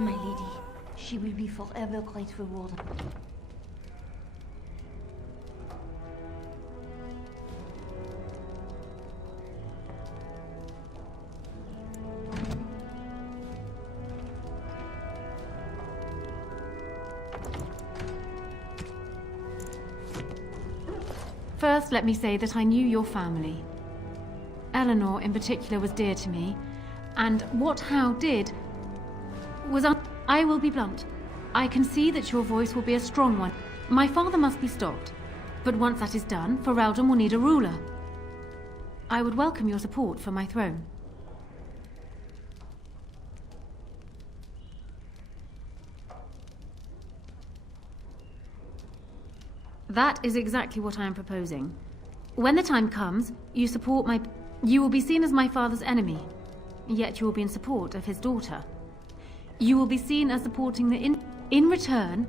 My lady, she will be forever grateful, Warden. First, let me say that I knew your family. Eleanor, in particular, was dear to me, and what Hal did was I will be blunt. I can see that your voice will be a strong one. My father must be stopped, but once that is done, Ferelden will need a ruler. I would welcome your support for my throne. That is exactly what I am proposing. When the time comes, you support my... You will be seen as my father's enemy, yet you will be in support of his daughter. You will be seen as supporting the... In return,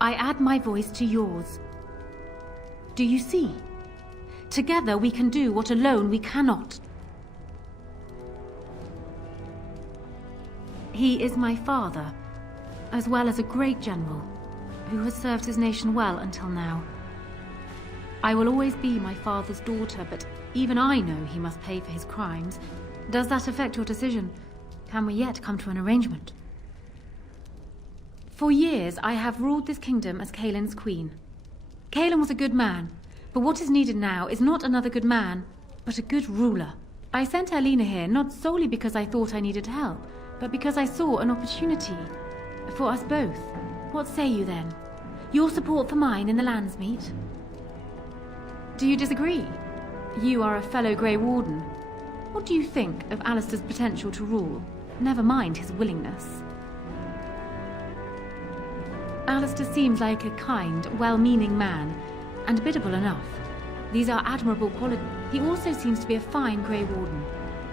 I add my voice to yours. Do you see? Together we can do what alone we cannot. He is my father, as well as a great general, who has served his nation well until now. I will always be my father's daughter, but even I know he must pay for his crimes. Does that affect your decision? Can we yet come to an arrangement? For years, I have ruled this kingdom as Cailin's queen. Cailin was a good man, but what is needed now is not another good man, but a good ruler. I sent Alina here not solely because I thought I needed help, but because I saw an opportunity for us both. What say you then? Your support for mine in the Landsmeet? Do you disagree? You are a fellow Grey Warden. What do you think of Alistair's potential to rule? Never mind his willingness. Alistair seems like a kind, well-meaning man, and biddable enough. These are admirable qualities. He also seems to be a fine Grey Warden,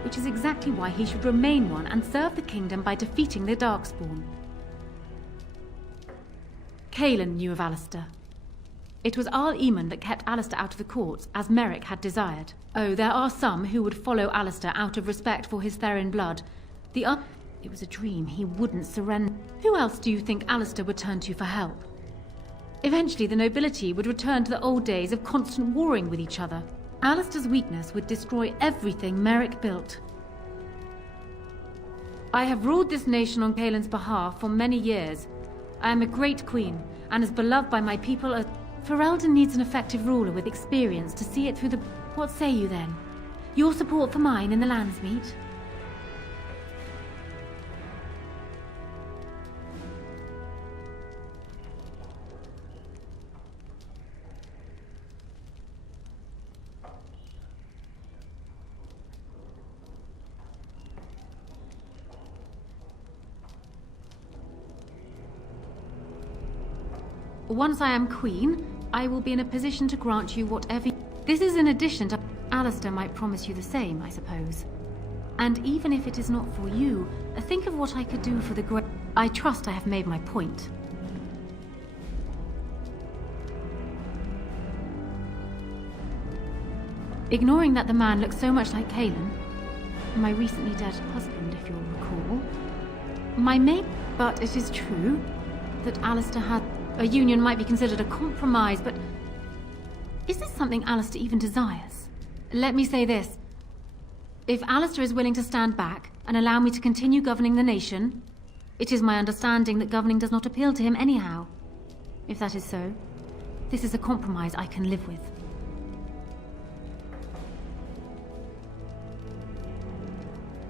which is exactly why he should remain one and serve the kingdom by defeating the Darkspawn. Cailin knew of Alistair. It was Arl Eamon that kept Alistair out of the courts, as Merrick had desired. Oh, there are some who would follow Alistair out of respect for his Therin blood. It was a dream he wouldn't surrender. Who else do you think Alistair would turn to for help? Eventually, the nobility would return to the old days of constant warring with each other. Alistair's weakness would destroy everything Merrick built. I have ruled this nation on Cailin's behalf for many years. I am a great queen, and as beloved by my people as... Ferelden needs an effective ruler with experience to see it through the... What say you then? Your support for mine in the Landsmeet? Once I am queen, I will be in a position to grant you whatever... This is in addition to... Alistair might promise you the same, I suppose. And even if it is not for you, think of what I could do for the great... I trust I have made my point. Ignoring that the man looks so much like Cailin, my recently dead husband, if you'll recall, but it is true that Alistair had... A union might be considered a compromise, but... Is this something Alistair even desires? Let me say this. If Alistair is willing to stand back and allow me to continue governing the nation, it is my understanding that governing does not appeal to him anyhow. If that is so, this is a compromise I can live with.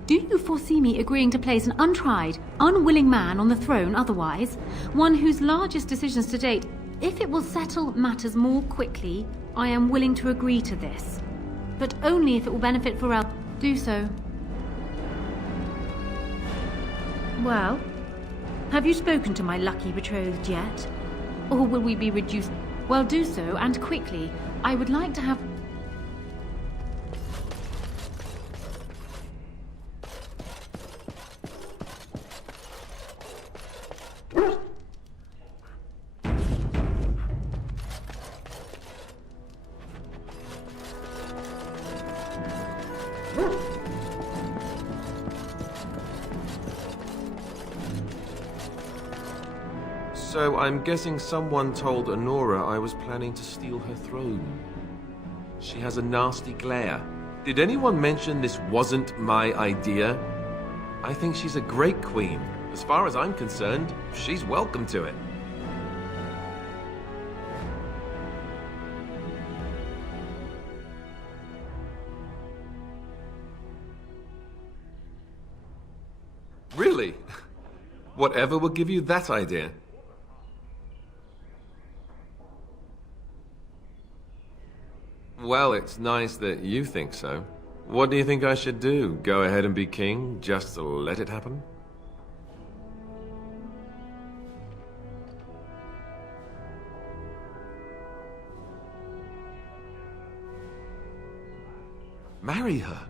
Do you foresee me agreeing to place an untried, unwilling man on the throne otherwise? One whose largest decisions to date, if it will settle matters more quickly, I am willing to agree to this. But only if it will benefit Ferelden. Do so. Well, have you spoken to my lucky betrothed yet? Or will we be reduced? Well, do so, and quickly. I would like to have... So I'm guessing someone told Honora I was planning to steal her throne. She has a nasty glare. Did anyone mention this wasn't my idea? I think she's a great queen. As far as I'm concerned, she's welcome to it. Really? Whatever will give you that idea? Well, it's nice that you think so. What do you think I should do? Go ahead and be king? Just to let it happen? Marry her?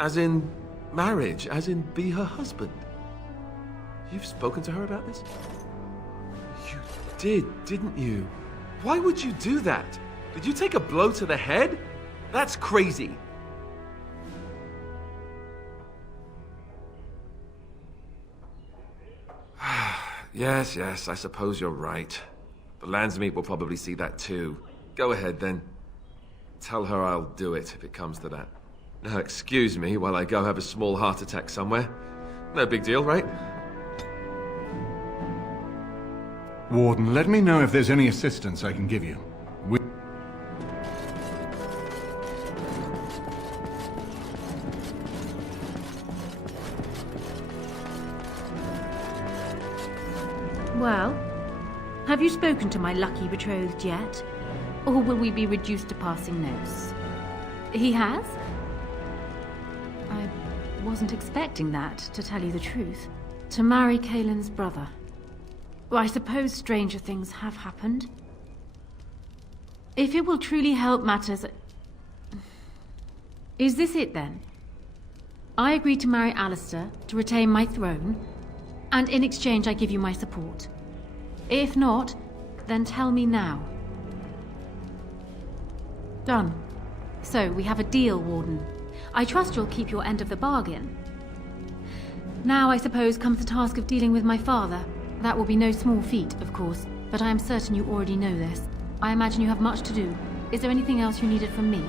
As in marriage? As in be her husband? You've spoken to her about this? You did, didn't you? Why would you do that? Did you take a blow to the head? That's crazy. Yes, I suppose you're right. The Landsmeet will probably see that too. Go ahead then. Tell her I'll do it if it comes to that. Now excuse me while I go have a small heart attack somewhere. No big deal, right? Warden, let me know if there's any assistance I can give you. Well, have you spoken to my lucky betrothed yet? Or will we be reduced to passing notes? He has? I wasn't expecting that, to tell you the truth. To marry Cailin's brother. Well, I suppose stranger things have happened. If it will truly help matters... Is this it then? I agree to marry Alistair to retain my throne, and in exchange I give you my support. If not, then tell me now. Done. So, we have a deal, Warden. I trust you'll keep your end of the bargain. Now, I suppose, comes the task of dealing with my father. That will be no small feat, of course, but I am certain you already know this. I imagine you have much to do. Is there anything else you needed from me?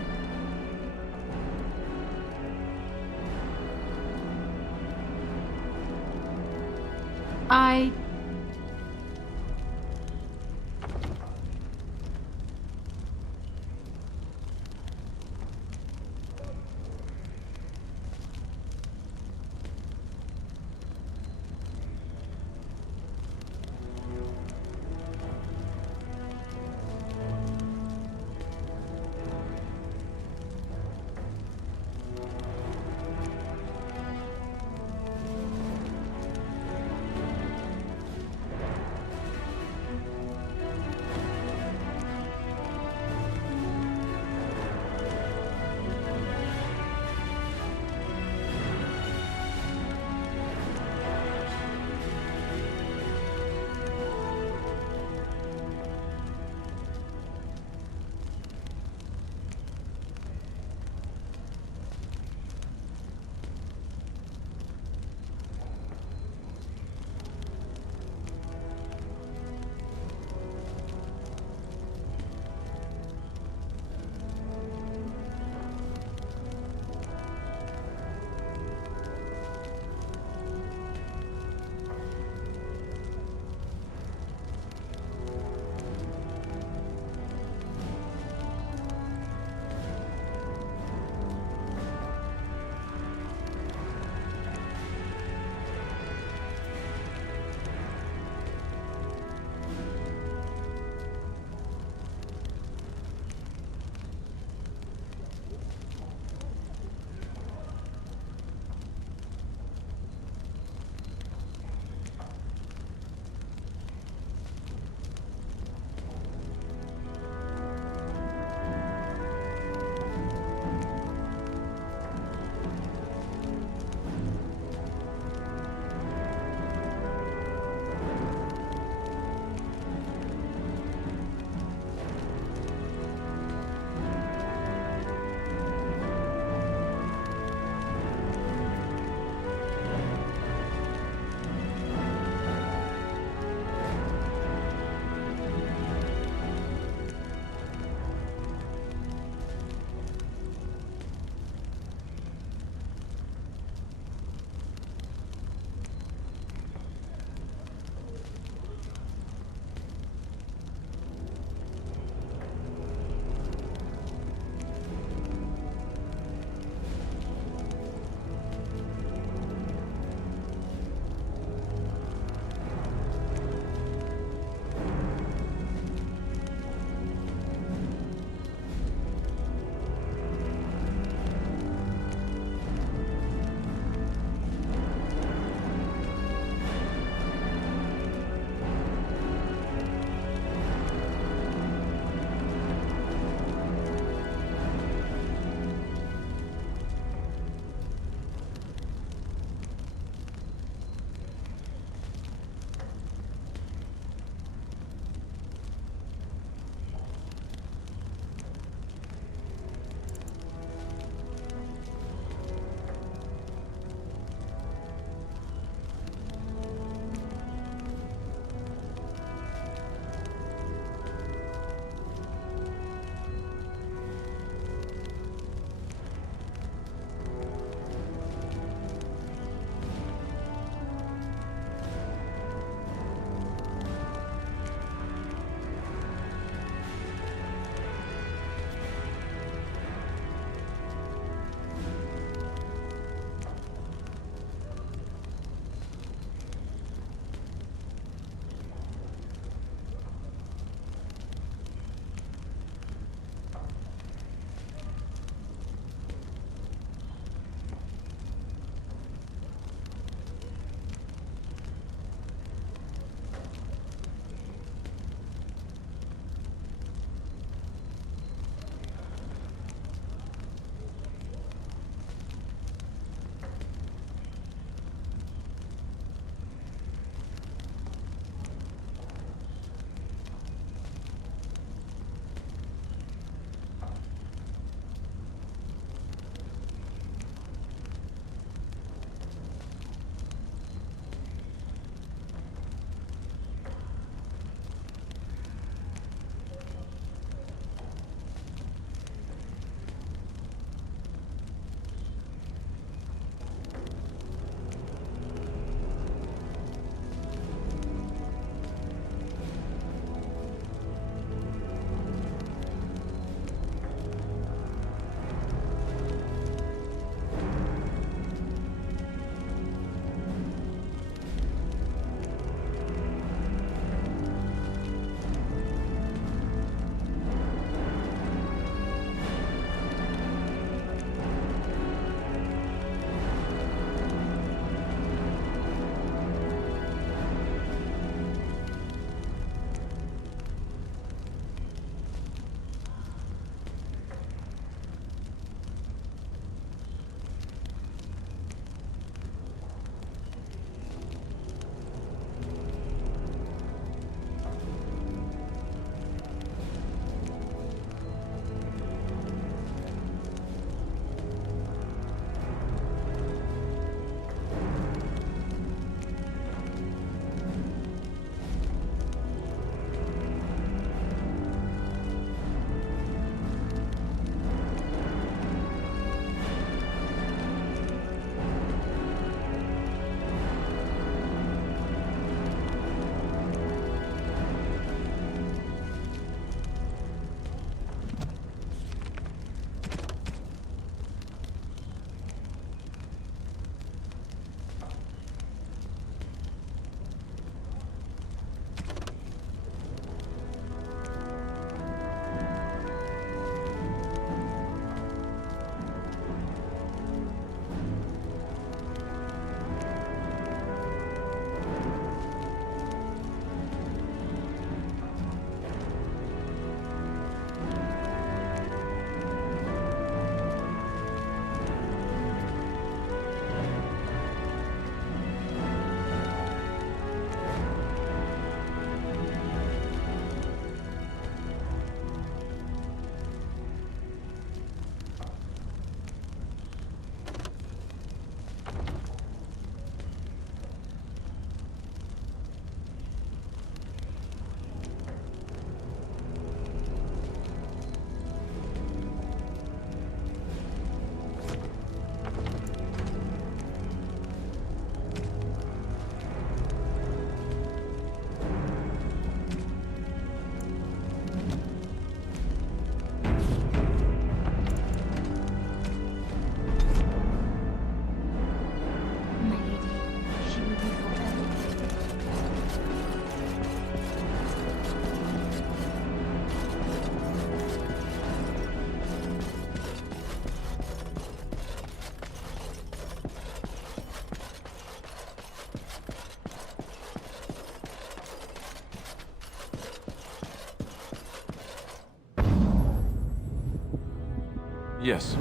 Yes.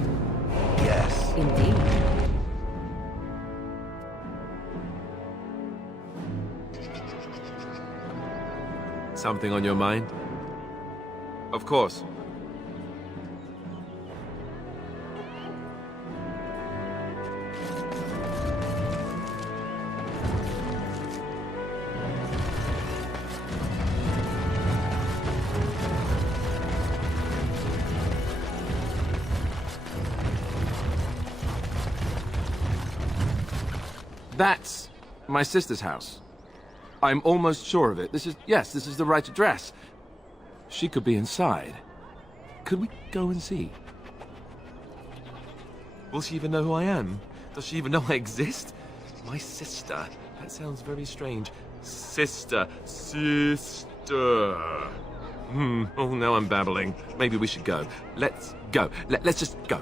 Yes. Indeed. Something on your mind? Of course. That's my sister's house. I'm almost sure of it. This is the right address. She could be inside. Could we go and see? Will she even know who I am? Does she even know I exist? My sister. That sounds very strange. Sister. Oh, now I'm babbling. Maybe we should go. Let's go. Let's just go.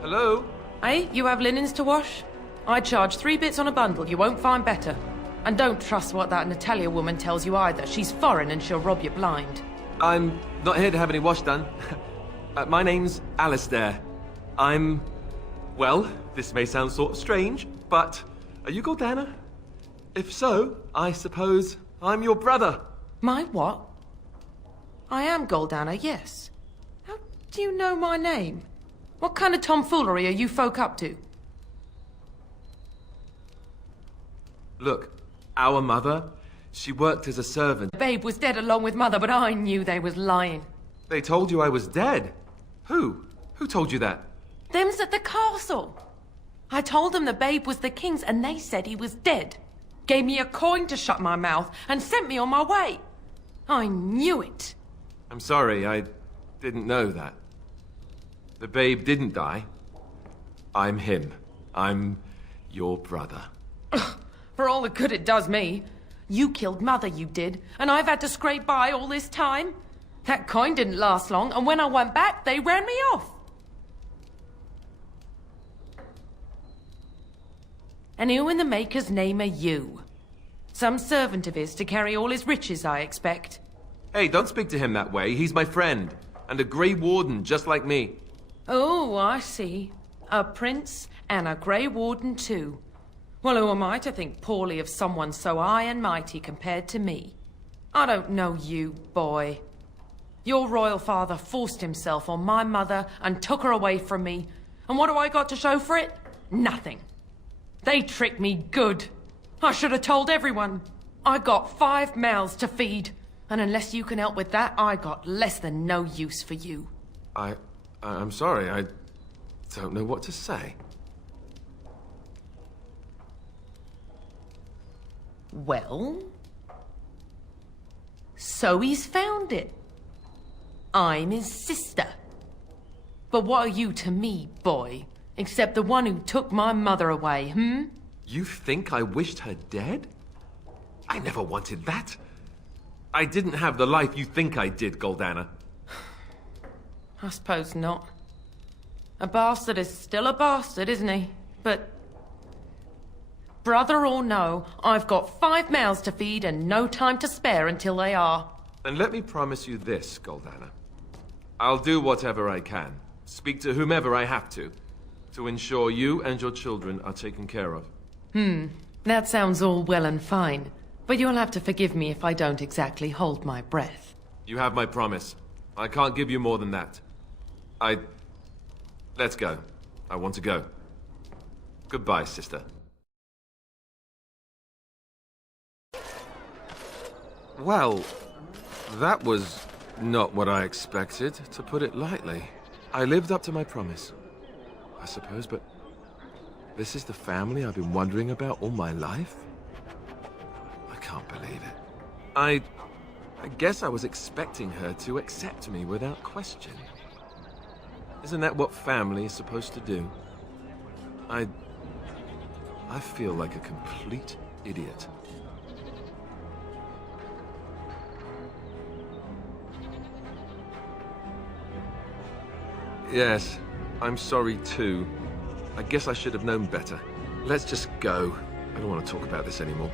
Hello? Hey, you have linens to wash? I charge 3 bits on a bundle. You won't find better. And don't trust what that Natalia woman tells you either. She's foreign and she'll rob you blind. I'm not here to have any wash done. My name's Alistair. Well, this may sound sort of strange, but are you Goldana? If so, I suppose I'm your brother. My what? I am Goldana, yes. How do you know my name? What kind of tomfoolery are you folk up to? Look, our mother, she worked as a servant. Babe was dead along with mother, but I knew they was lying. They told you I was dead. Who? Who told you that? Them's at the castle. I told them the babe was the king's and they said he was dead. Gave me a coin to shut my mouth and sent me on my way. I knew it. I'm sorry, I didn't know that. The babe didn't die. I'm him. I'm your brother. For all the good it does me. You killed mother, you did, and I've had to scrape by all this time. That coin didn't last long, and when I went back, they ran me off. And who in the Maker's name are you? Some servant of his to carry all his riches, I expect. Hey, don't speak to him that way. He's my friend. And a Grey Warden, just like me. Oh, I see. A prince and a Grey Warden too. Well, who am I to think poorly of someone so high and mighty compared to me? I don't know you, boy. Your royal father forced himself on my mother and took her away from me. And what do I got to show for it? Nothing. They tricked me good. I should have told everyone. I got 5 mouths to feed. And unless you can help with that, I got less than no use for you. I'm sorry, I don't know what to say. Well? So he's found it. I'm his sister. But what are you to me, boy? Except the one who took my mother away, You think I wished her dead? I never wanted that. I didn't have the life you think I did, Goldana. I suppose not. A bastard is still a bastard, isn't he? But... brother or no, I've got 5 mouths to feed and no time to spare until they are. And let me promise you this, Goldana. I'll do whatever I can, speak to whomever I have to ensure you and your children are taken care of. That sounds all well and fine. But you'll have to forgive me if I don't exactly hold my breath. You have my promise. I can't give you more than that. Let's go. I want to go. Goodbye, sister. Well, that was not what I expected, to put it lightly. I lived up to my promise, I suppose, but this is the family I've been wondering about all my life? I can't believe it. I guess I was expecting her to accept me without question. Isn't that what family is supposed to do? I feel like a complete idiot. Yes, I'm sorry too. I guess I should have known better. Let's just go. I don't want to talk about this anymore.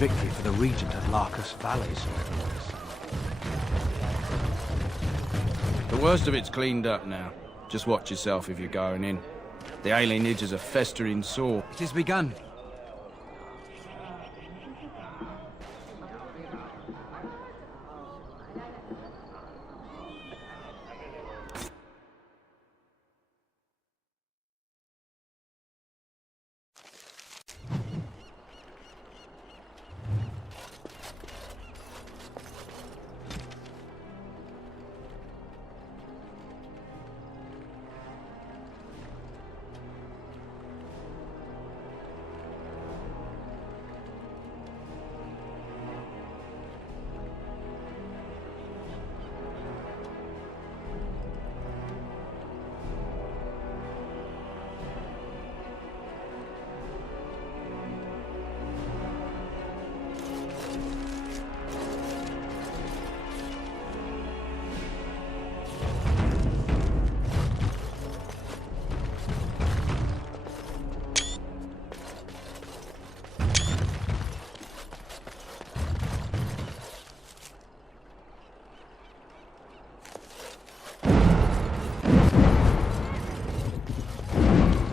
victory for the Regent at Larkus Valley, so everyone says. The worst of it's cleaned up now. Just watch yourself if you're going in. The alienage is a festering sore. It has begun.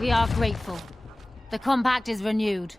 We are grateful. The compact is renewed.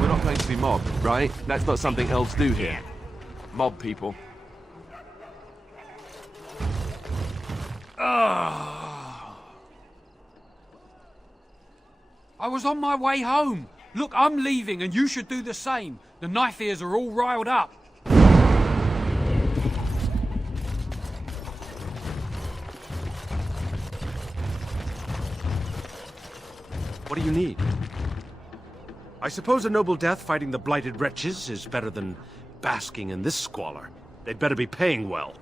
We're not going to be mobbed, right? That's not something elves do here. Mob people. I was on my way home. Look, I'm leaving and you should do the same. The knife ears are all riled up. What do you need? I suppose a noble death fighting the blighted wretches is better than basking in this squalor. They'd better be paying well.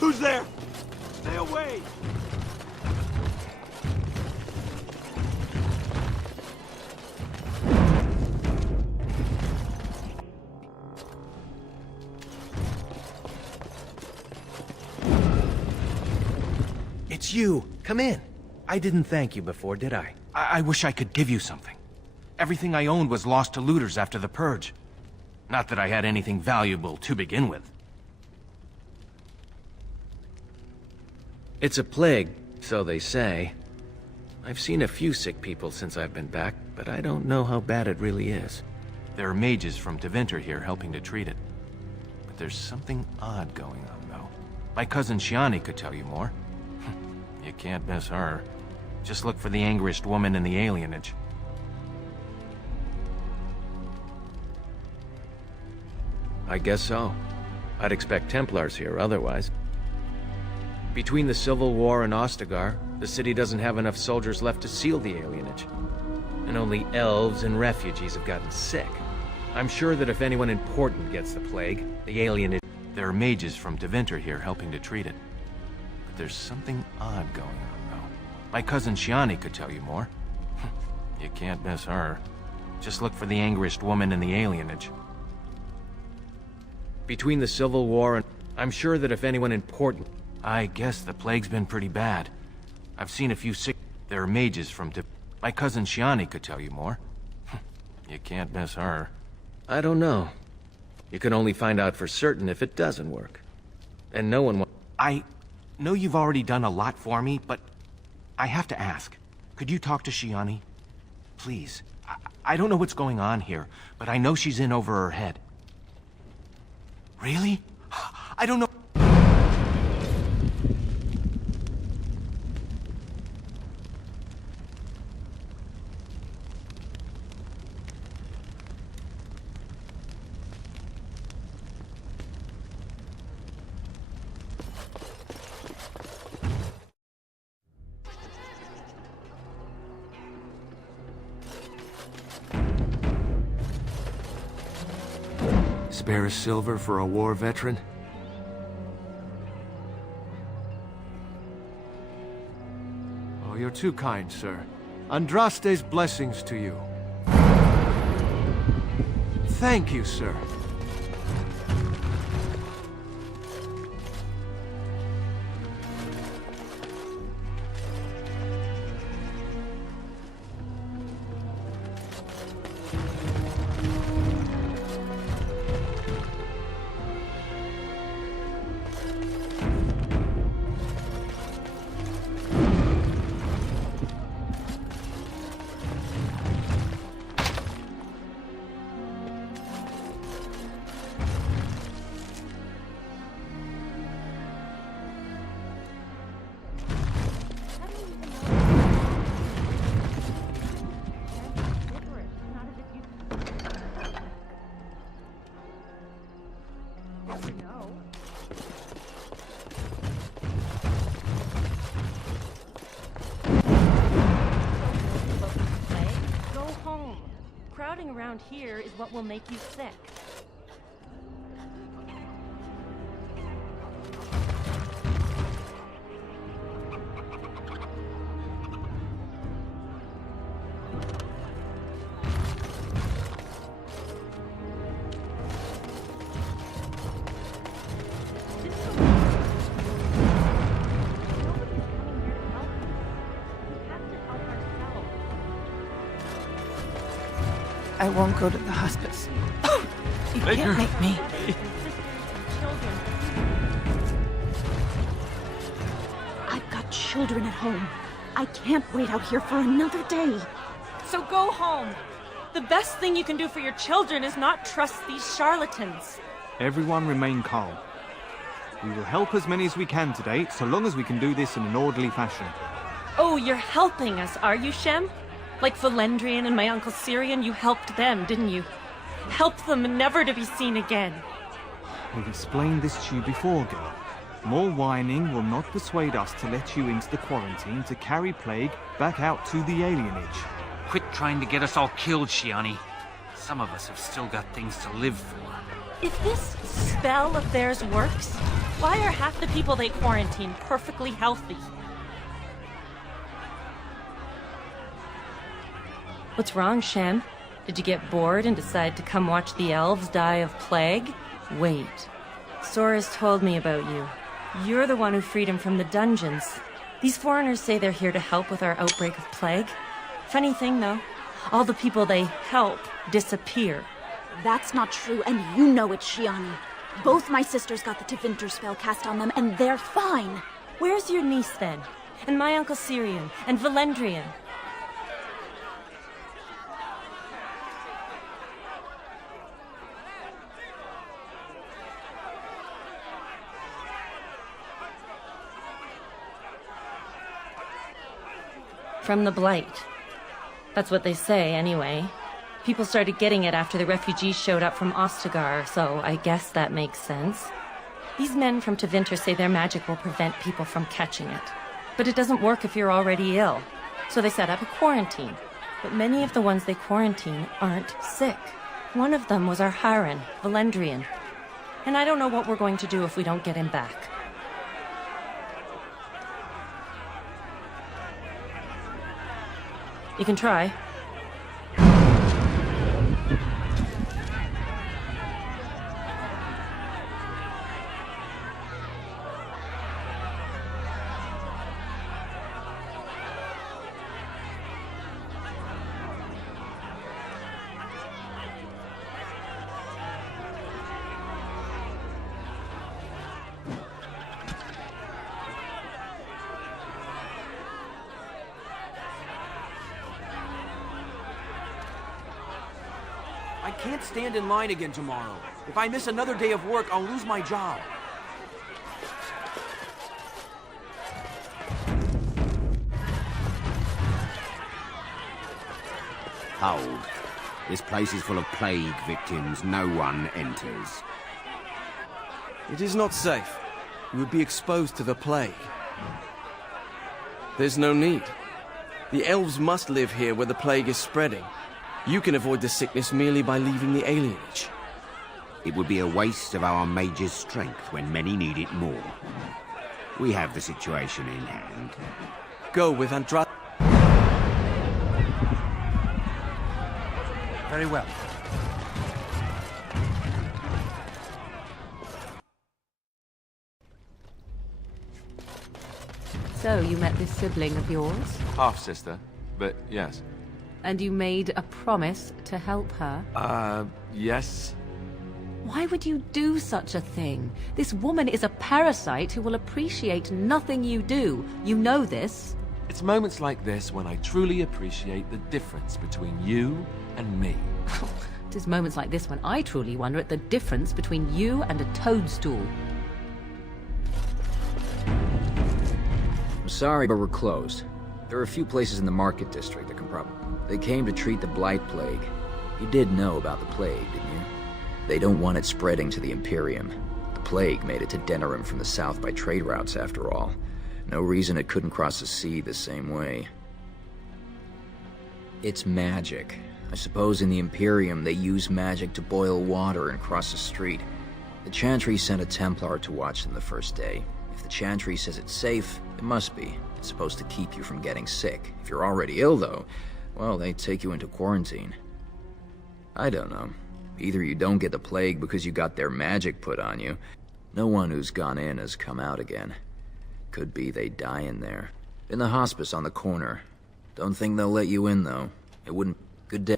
Who's there? Stay away! It's you. Come in. I didn't thank you before, did I? I wish I could give you something. Everything I owned was lost to looters after the Purge. Not that I had anything valuable to begin with. It's a plague, so they say. I've seen a few sick people since I've been back, but I don't know how bad it really is. There are mages from Deventer here helping to treat it. But there's something odd going on, though. My cousin Shiani could tell you more. You can't miss her. Just look for the angriest woman in the alienage. I guess so. I'd expect Templars here otherwise. Between the Civil War and Ostagar, the city doesn't have enough soldiers left to seal the alienage. And only elves and refugees have gotten sick. I'm sure that if anyone important gets the plague, the alienage... There are mages from Deventer here helping to treat it. But there's something odd going on, though. My cousin Shiani could tell you more. You can't miss her. Just look for the angriest woman in the alienage. Between the Civil War and... I'm sure that if anyone important... I guess the plague's been pretty bad. I've seen a few sick... There are mages from... My cousin Shiani could tell you more. You can't miss her. I don't know. You can only find out for certain if it doesn't work. And no one... I know you've already done a lot for me, but... I have to ask. Could you talk to Shiani? Please. I don't know what's going on here, but I know she's in over her head. Really? I don't know... spare a silver for a war veteran? Oh, you're too kind, sir. Andraste's blessings to you. Thank you, sir. Crowding around here is what will make you sick. I won't go to the hospice. You can't make me. I've got children at home. I can't wait out here for another day. So go home. The best thing you can do for your children is not trust these charlatans. Everyone remain calm. We will help as many as we can today, so long as we can do this in an orderly fashion. Oh, you're helping us, are you, Shem? Like Valendrian and my Uncle Syrian, you helped them, didn't you? Helped them never to be seen again. We've explained this to you before, girl. More whining will not persuade us to let you into the quarantine to carry plague back out to the alienage. Quit trying to get us all killed, Shiani. Some of us have still got things to live for. If this spell of theirs works, why are half the people they quarantine perfectly healthy? What's wrong, Shem? Did you get bored and decide to come watch the elves die of plague? Wait. Sora's told me about you. You're the one who freed him from the dungeons. These foreigners say they're here to help with our outbreak of plague. Funny thing, though, all the people they help disappear. That's not true, and you know it, Shiani. Both my sisters got the Tevinter spell cast on them, and they're fine. Where's your niece, then? And my Uncle Syrian? And Valendrian? From the Blight. That's what they say, anyway. People started getting it after the refugees showed up from Ostagar, so I guess that makes sense. These men from Tevinter say their magic will prevent people from catching it. But it doesn't work if you're already ill. So they set up a quarantine. But many of the ones they quarantine aren't sick. One of them was our Hiren, Valendrian. And I don't know what we're going to do if we don't get him back. You can try. I can't stand in line again tomorrow. If I miss another day of work, I'll lose my job. Hold. This place is full of plague victims. No one enters. It is not safe. You would be exposed to the plague. There's no need. The elves must live here where the plague is spreading. You can avoid the sickness merely by leaving the alienage. It would be a waste of our mage's strength when many need it more. We have the situation in hand. Go with Andraste. Very well. So, you met this sibling of yours? Half-sister, but yes. And you made a promise to help her? Yes. Why would you do such a thing? This woman is a parasite who will appreciate nothing you do. You know this. It's moments like this when I truly appreciate the difference between you and me. It is moments like this when I truly wonder at the difference between you and a toadstool. I'm sorry, but we're closed. There are a few places in the market district that can probably... They came to treat the Blight Plague. You did know about the plague, didn't you? They don't want it spreading to the Imperium. The plague made it to Denerim from the south by trade routes, after all. No reason it couldn't cross the sea the same way. It's magic. I suppose in the Imperium they use magic to boil water and cross the street. The Chantry sent a Templar to watch them the first day. If the Chantry says it's safe, it must be. It's supposed to keep you from getting sick. If you're already ill, though, well, they take you into quarantine. I don't know. Either you don't get the plague because you got their magic put on you. No one who's gone in has come out again. Could be they die in there. In the hospice on the corner. Don't think they'll let you in, though. It wouldn't... Good day.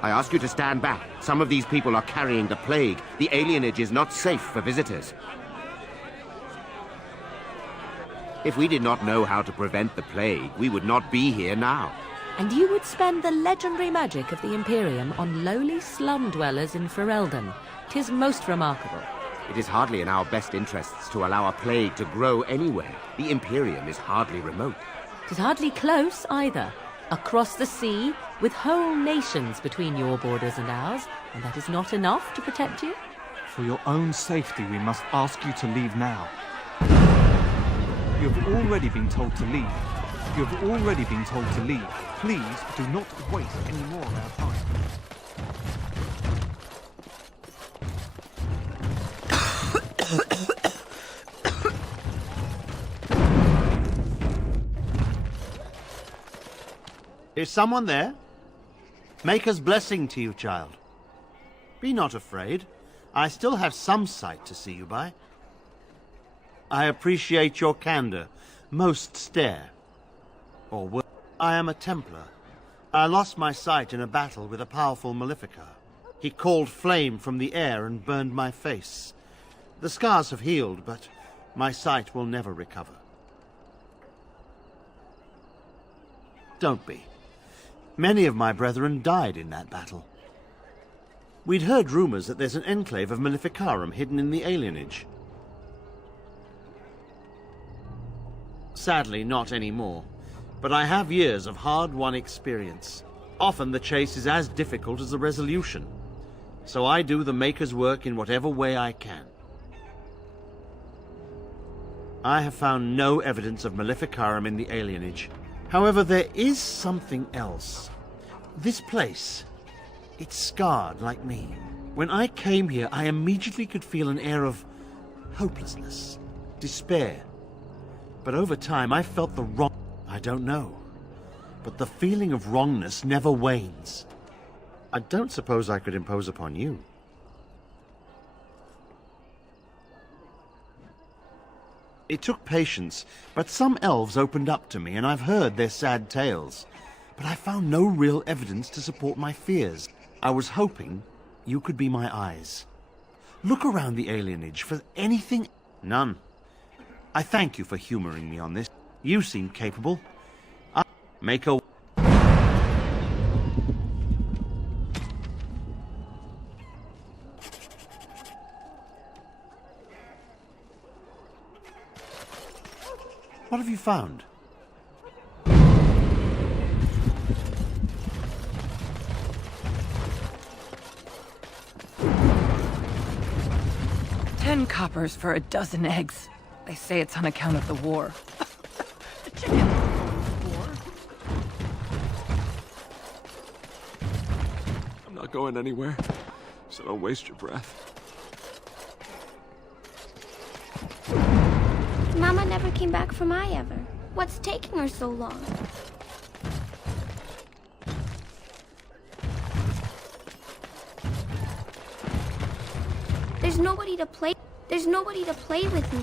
I ask you to stand back. Some of these people are carrying the plague. The alienage is not safe for visitors. If we did not know how to prevent the plague, we would not be here now. And you would spend the legendary magic of the Imperium on lowly slum dwellers in Ferelden. 'Tis most remarkable. It is hardly in our best interests to allow a plague to grow anywhere. The Imperium is hardly remote. 'Tis hardly close, either. Across the sea, with whole nations between your borders and ours, and that is not enough to protect you? For your own safety, we must ask you to leave now. You have already been told to leave. You have already been told to leave. Please do not waste any more of our time. Is someone there? Maker's blessing to you, child. Be not afraid. I still have some sight to see you by. I appreciate your candor. Most stare. Or I am a Templar. I lost my sight in a battle with a powerful Maleficar. He called flame from the air and burned my face. The scars have healed, but my sight will never recover. Don't be. Many of my brethren died in that battle. We'd heard rumors that there's an enclave of Maleficarum hidden in the alienage. Sadly, not anymore. But I have years of hard-won experience. Often the chase is as difficult as the resolution. So I do the Maker's work in whatever way I can. I have found no evidence of Maleficarum in the alienage. However, there is something else. This place, it's scarred like me. When I came here, I immediately could feel an air of hopelessness, despair. But over time, I felt the wrong... I don't know. But the feeling of wrongness never wanes. I don't suppose I could impose upon you. It took patience, but some elves opened up to me, and I've heard their sad tales. But I found no real evidence to support my fears. I was hoping you could be my eyes. Look around the alienage for anything... None. I thank you for humoring me on this. You seem capable. I'll make a... you found? $10 coppers for a dozen eggs. They say it's on account of the war. I'm not going anywhere, so don't waste your breath. Mama never came back from Ever. What's taking her so long? There's nobody to play. There's nobody to play with me.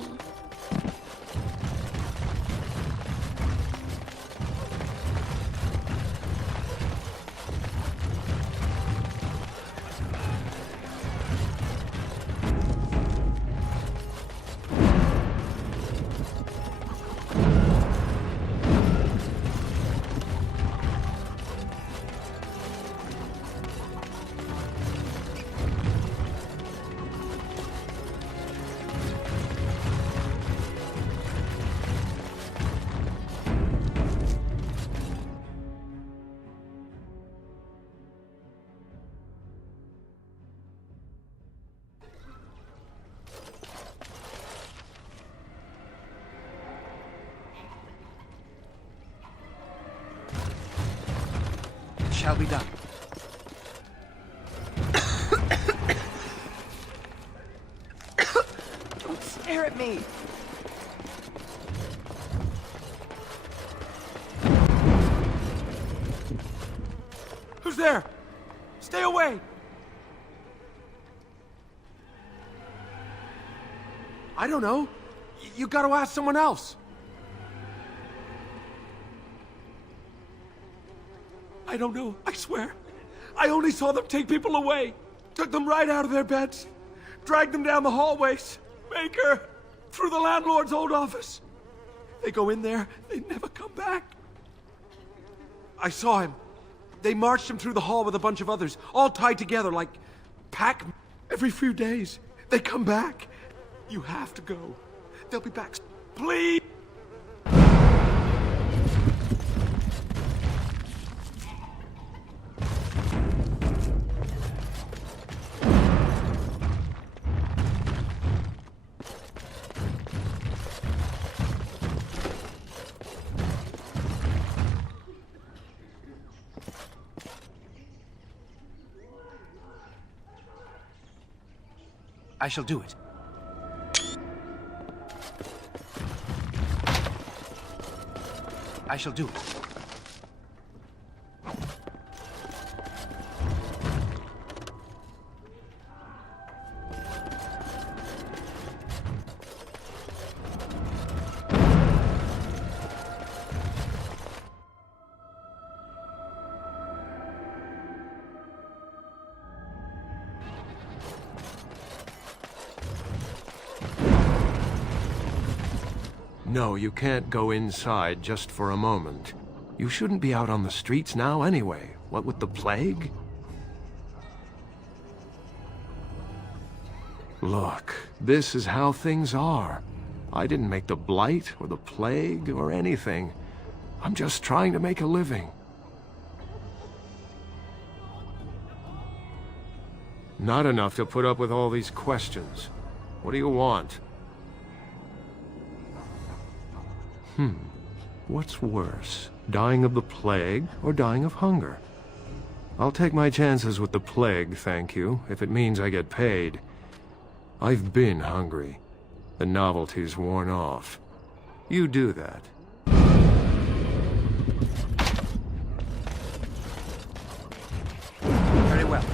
Shall be done. Don't stare at me. Who's there? Stay away. I don't know. You gotta ask someone else. I don't know, I swear. I only saw them take people away. Took them right out of their beds. Dragged them down the hallways. Baker! Through the landlord's old office. They go in there, they never come back. I saw him. They marched him through the hall with a bunch of others, all tied together like pack. Every few days, they come back. You have to go. They'll be back. Please! I shall do it. I shall do it. No, you can't go inside just for a moment. You shouldn't be out on the streets now anyway. What with the plague? Look, this is how things are. I didn't make the Blight or the plague or anything. I'm just trying to make a living. Not enough to put up with all these questions. What do you want? What's worse, dying of the plague or dying of hunger? I'll take my chances with the plague, thank you, if it means I get paid. I've been hungry. The novelty's worn off. You do that. Very well.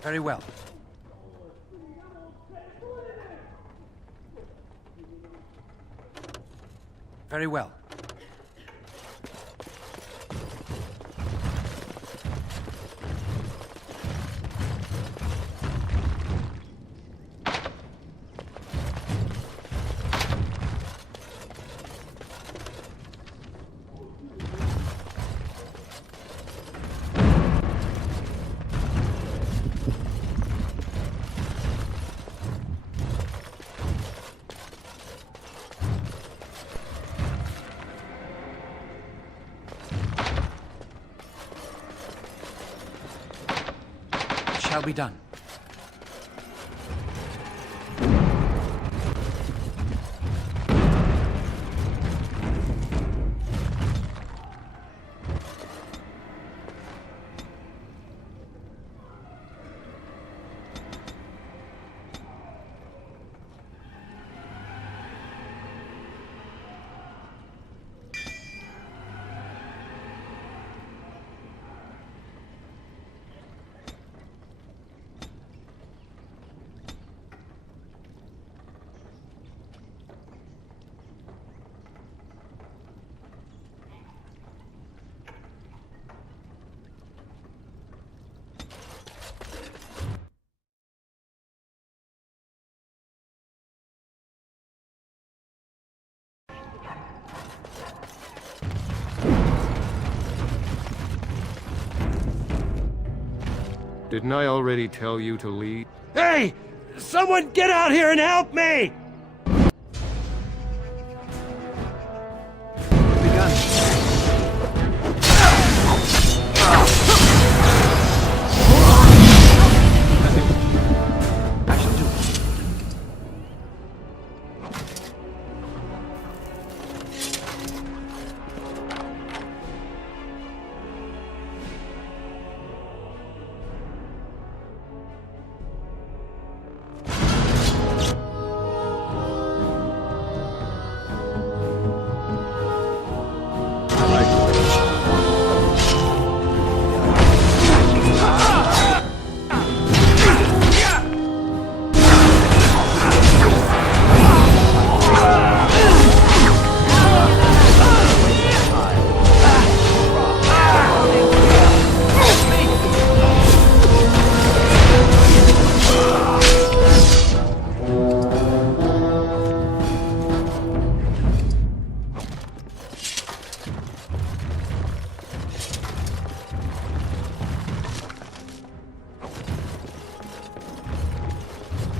Very well. Very well. Shall be done. Didn't I already tell you to leave? Hey! Someone get out here and help me!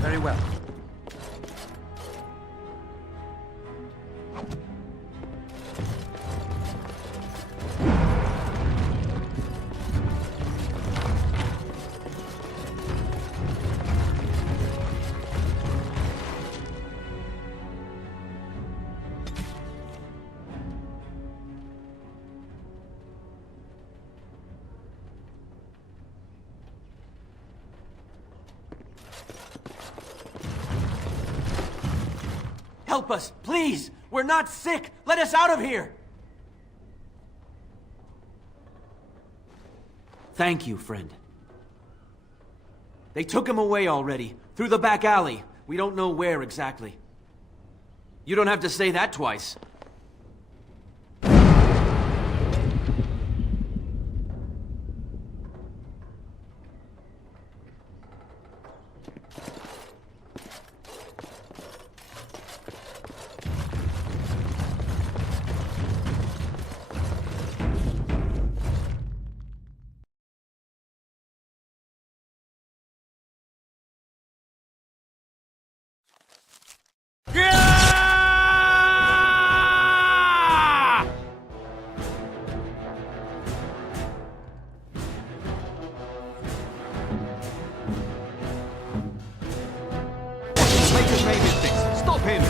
Very well. Help us, please! We're not sick! Let us out of here! Thank you, friend. They took him away already, through the back alley. We don't know where exactly. You don't have to say that twice. Maker's made mistakes. Stop him!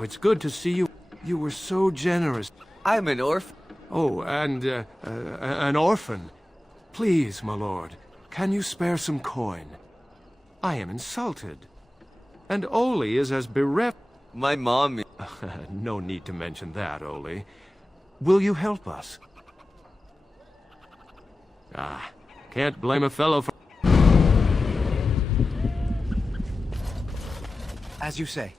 Oh, it's good to see you. You were so generous. I'm an orphan. Oh, and an orphan. Please, my lord, can you spare some coin? I am insulted. And Oli is as bereft. My mom... No need to mention that, Oli. Will you help us? Ah, can't blame a fellow for... As you say.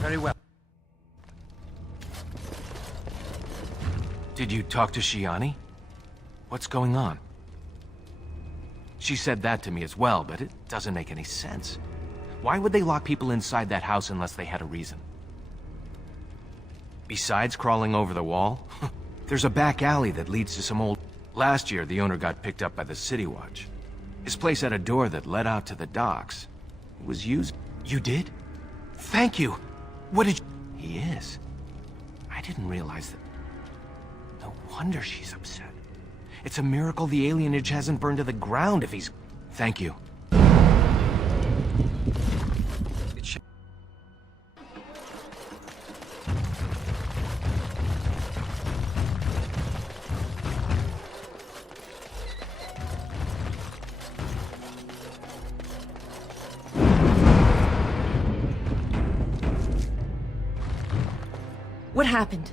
Very well. Did you talk to Shiani? What's going on? She said that to me as well, but it doesn't make any sense. Why would they lock people inside that house unless they had a reason? Besides crawling over the wall, there's a back alley that leads to some old... Last year, the owner got picked up by the City Watch. His place had a door that led out to the docks. It was used... You did? Thank you! What did you... He is. I didn't realize that... No wonder she's upset. It's a miracle the alienage hasn't burned to the ground if he's... Thank you. What happened?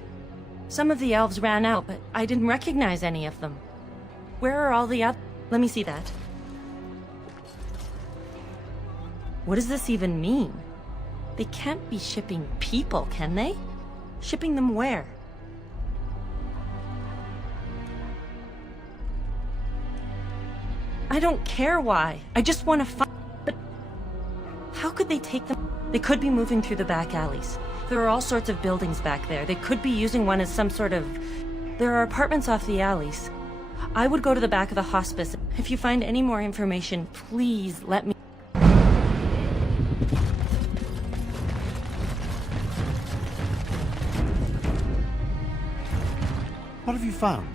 Some of the elves ran out, but I didn't recognize any of them. Where are all the others? Let me see that. What does this even mean? They can't be shipping people, can they? Shipping them where? I don't care why. I just want to find... But how could they take them? They could be moving through the back alleys. There are all sorts of buildings back there. They could be using one as some sort of... There are apartments off the alleys. I would go to the back of the hospice. If you find any more information, please let me... What have you found?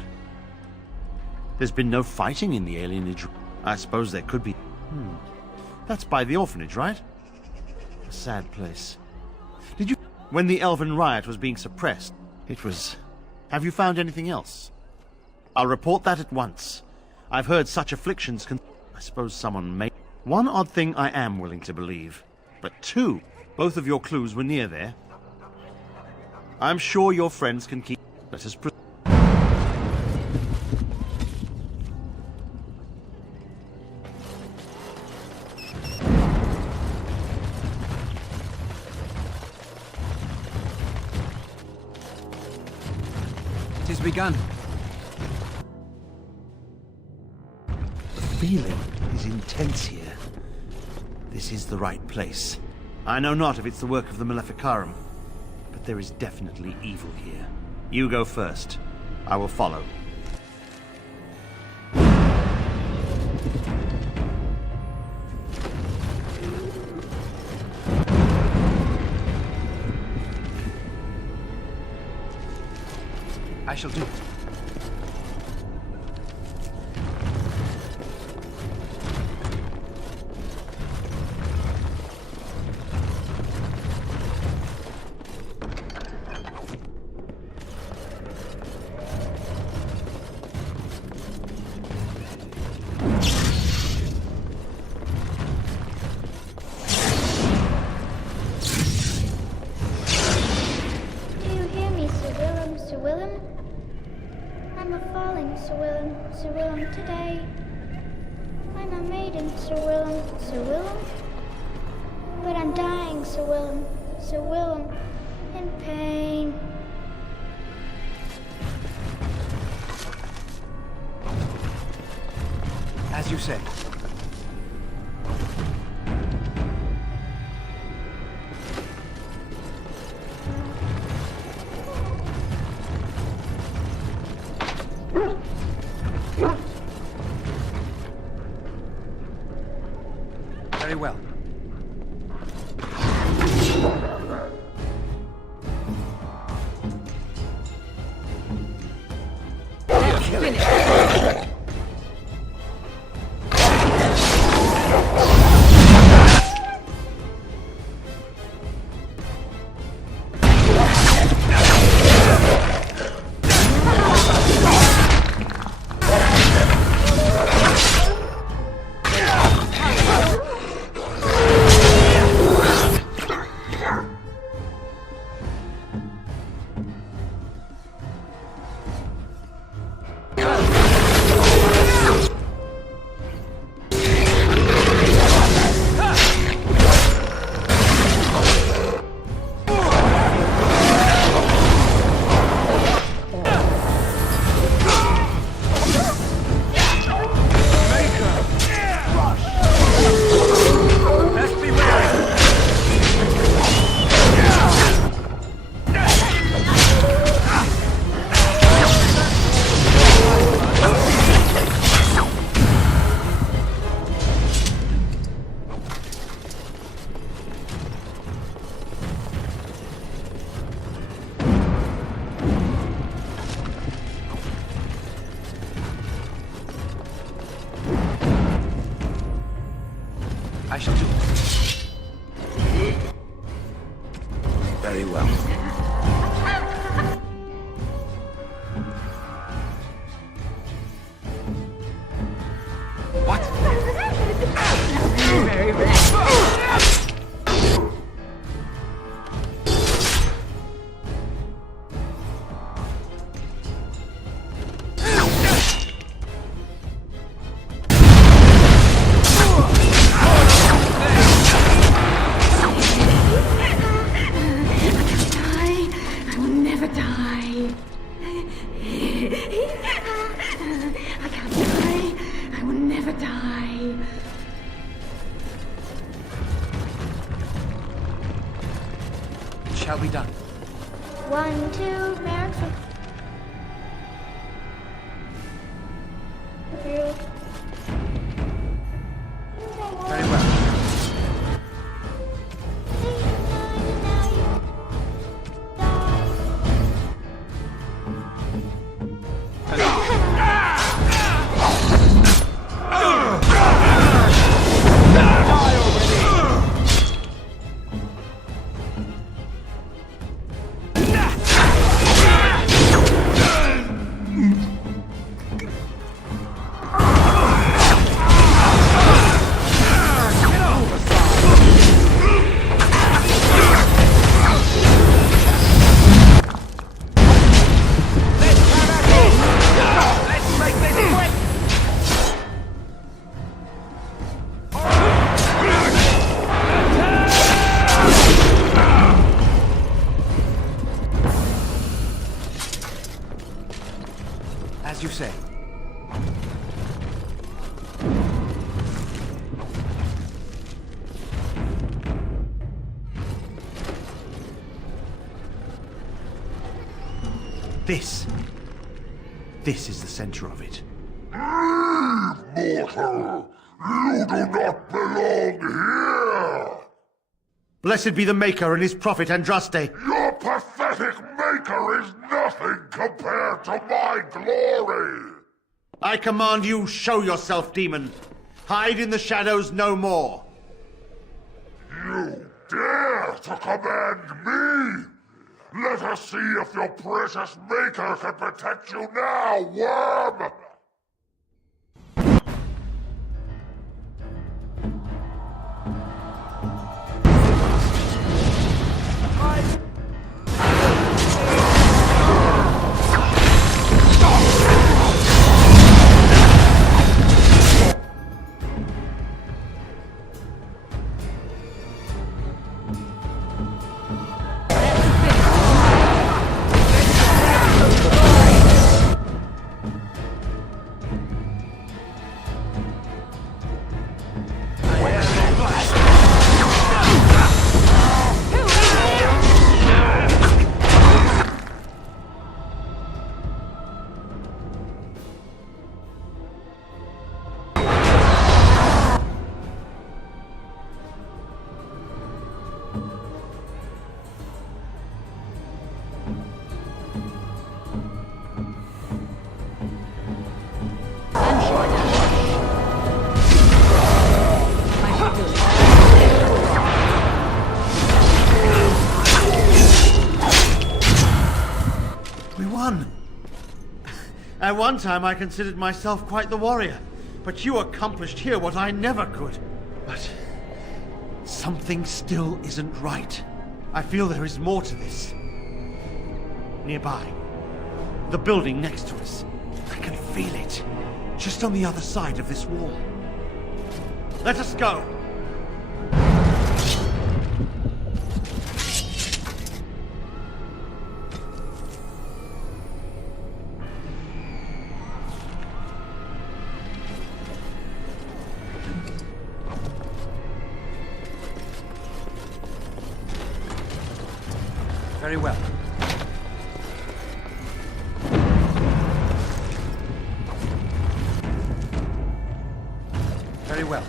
There's been no fighting in the alienage. I suppose there could be... That's by the orphanage, right? A sad place. Did you... When the Elven riot was being suppressed, it was... Have you found anything else? I'll report that at once. I've heard such afflictions can... I suppose someone may... One odd thing I am willing to believe. But two, both of your clues were near there. I'm sure your friends can keep... Let us proceed. It has begun. The feeling is intense here. This is the right place. I know not if it's the work of the Maleficarum, but there is definitely evil here. You go first. I will follow. I shall do it. Do you hear me, Sir Willem, Sir Willem? I'm a falling, Sir Willem, Sir Willem, today. I'm a maiden, Sir Willem, Sir Willem. But I'm dying, Sir Willem, in pain. As you say. Very well. I shall do it. Very well. What? Shall be done. 1, 2, Merrick. Very well. As you say. This is the center of it. Mortal! You do not belong here! Blessed be the Maker and his prophet Andraste. Your pathetic Maker is nothing compared to my glory! I command you, show yourself, demon. Hide in the shadows no more. You dare to command me? Let us see if your precious Maker can protect you now, worm! At one time I considered myself quite the warrior, but you accomplished here what I never could. But something still isn't right. I feel there is more to this. Nearby, the building next to us. I can feel it, just on the other side of this wall. Let us go! Very well. Very well.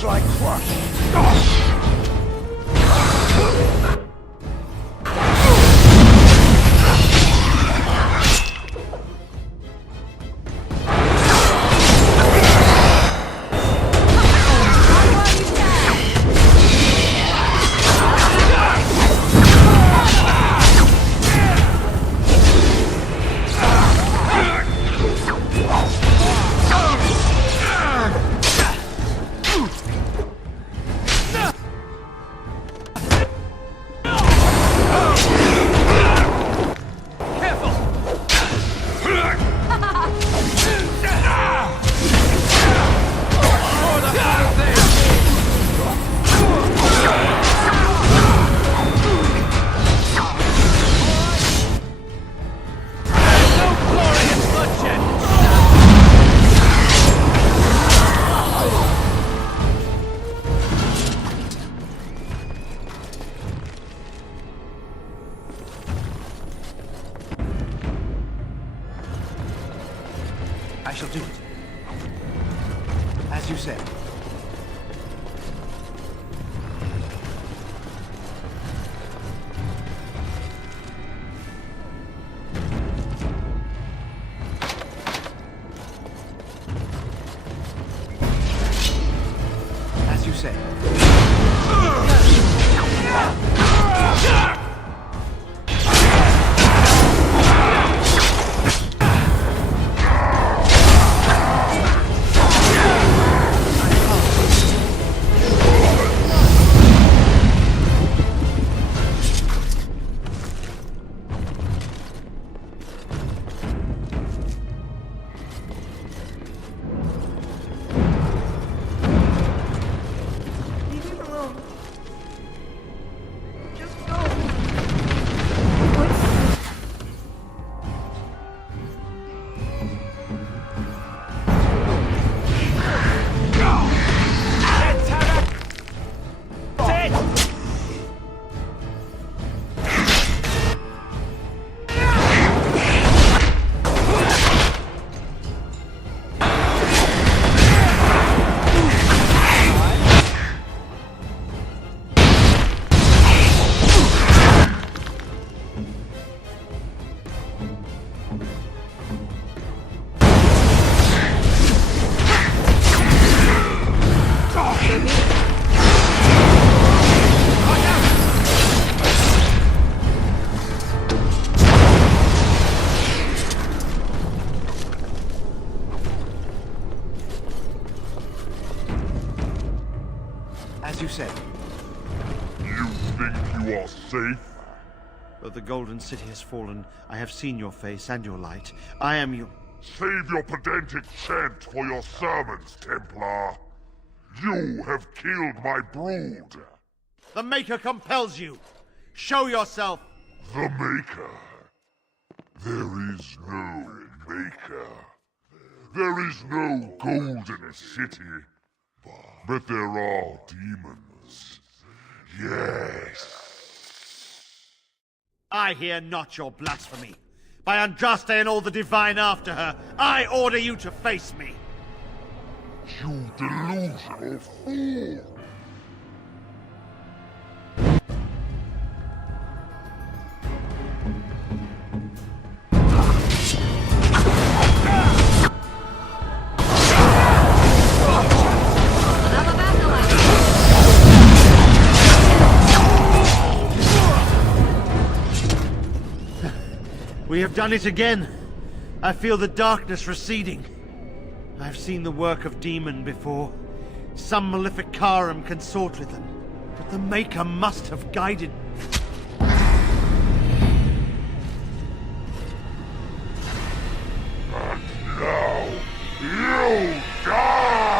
Who's like crushed? I shall do it. As you said. As you say. As you say. You think you are safe? Though the Golden City has fallen, I have seen your face and your light. I am your... Save your pedantic chant for your sermons, Templar. You have killed my brood. The Maker compels you. Show yourself. The Maker? There is no Maker. There is no Golden City. But there are demons. Yes. I hear not your blasphemy. By Andraste and all the divine after her, I order you to face me. You delusional fool! We have done it again. I feel the darkness receding. I've seen the work of demon before. Some malefic Karam consort with them. But the Maker must have guided... And now, you die!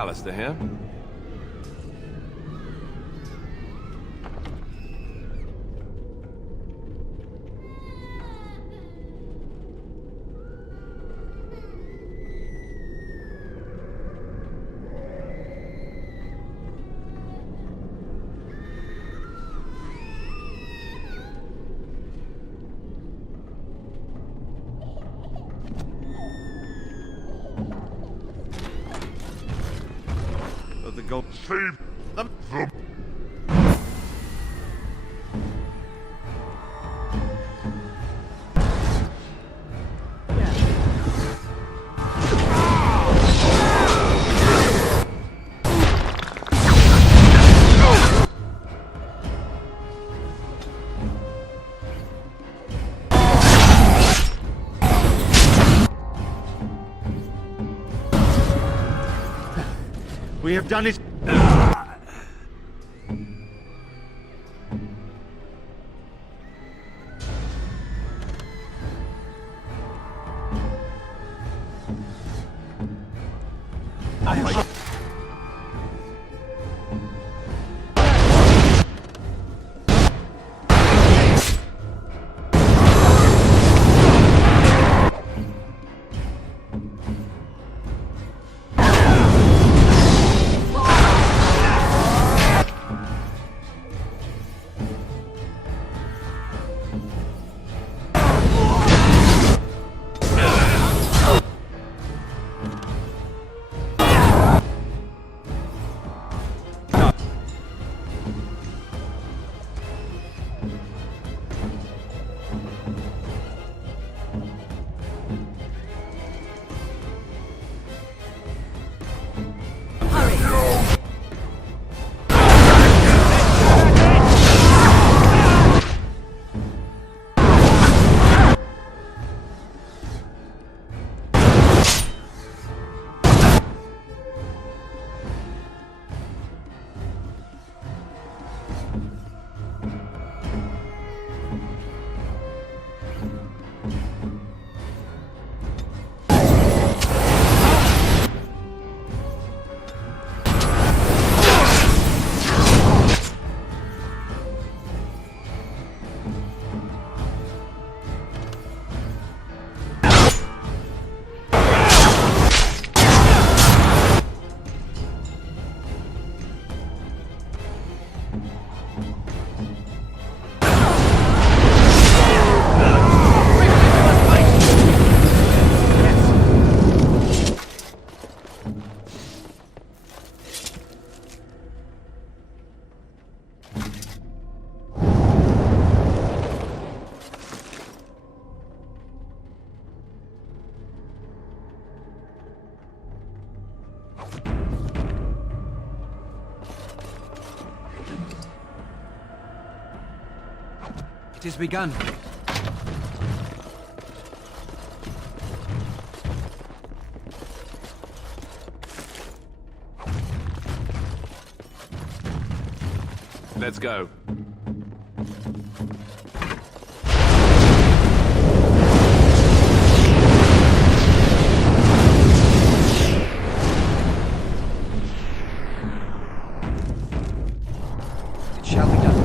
Alistair here. The gold. Save them. We have done it. It has begun. Let's go. It shall be done.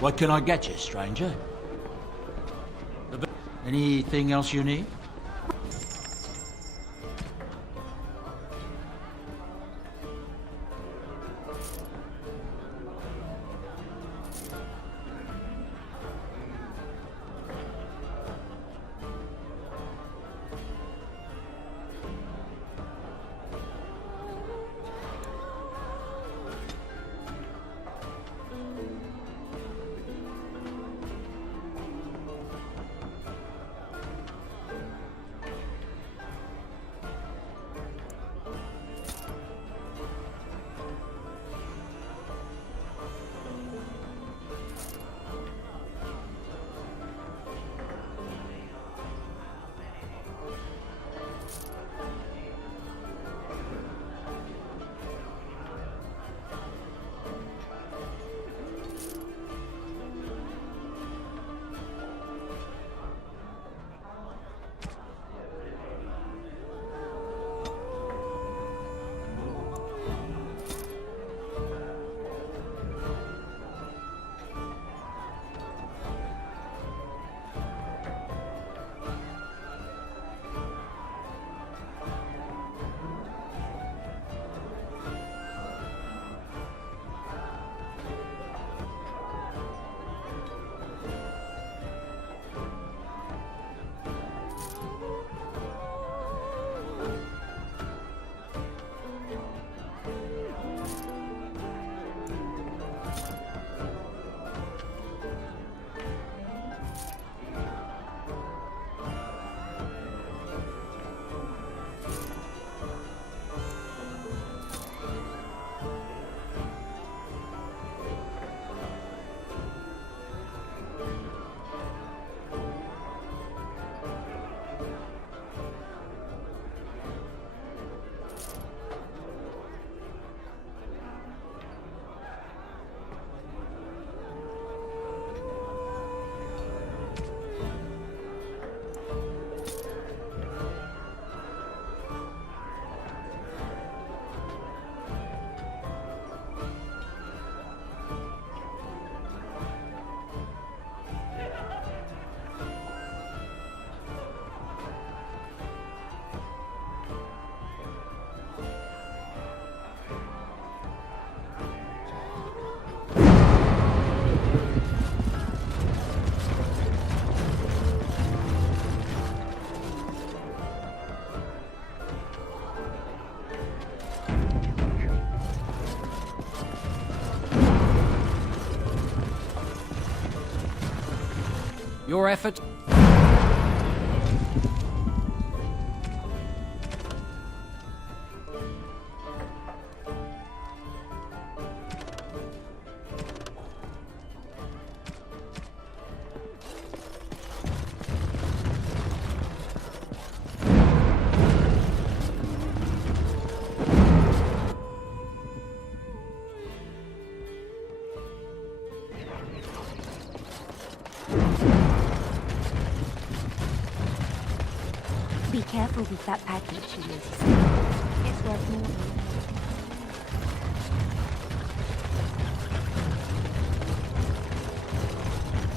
What can I get you, stranger? Anything else you need? Your efforts... Be careful with that package, Liz. It's worth more.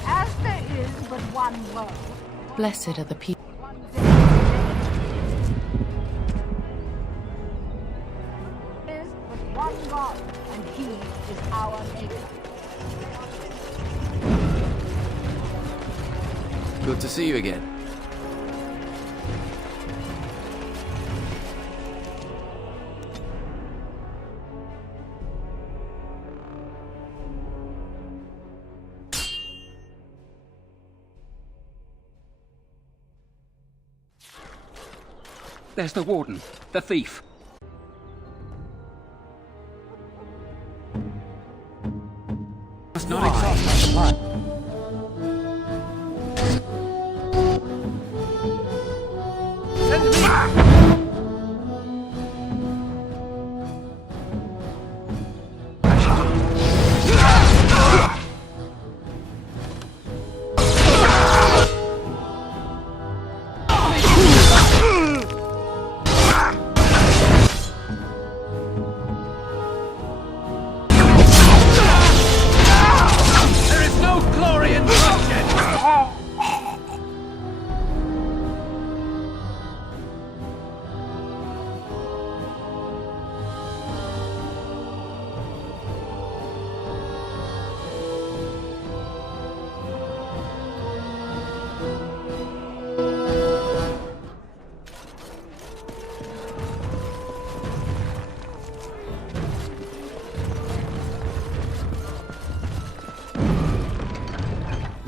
As there is but one world, Blessed are the people. there is but one God, and He is our Maker. Good to see you again. There's the warden, the thief. Must not exhaust our supply.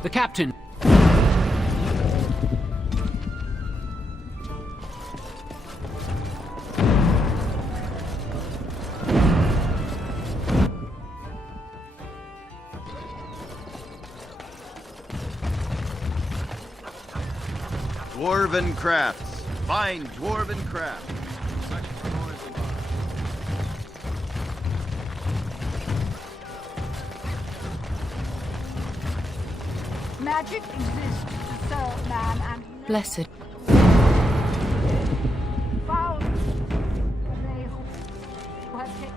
The captain. Dwarven crafts. Fine dwarven crafts. Magic exists to serve man and Blessed. foul they who have taken.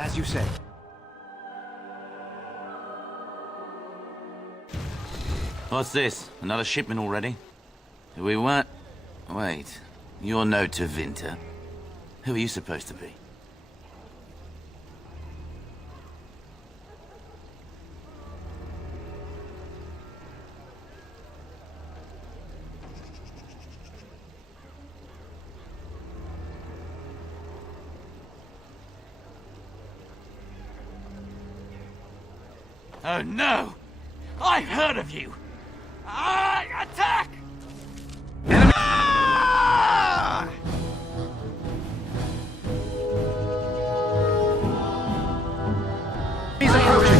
As you say. What's this? Another shipment already? We weren't... Wait. You're no Tevinter. Who are you supposed to be? Oh no! I've heard of you! Attack! He's approaching.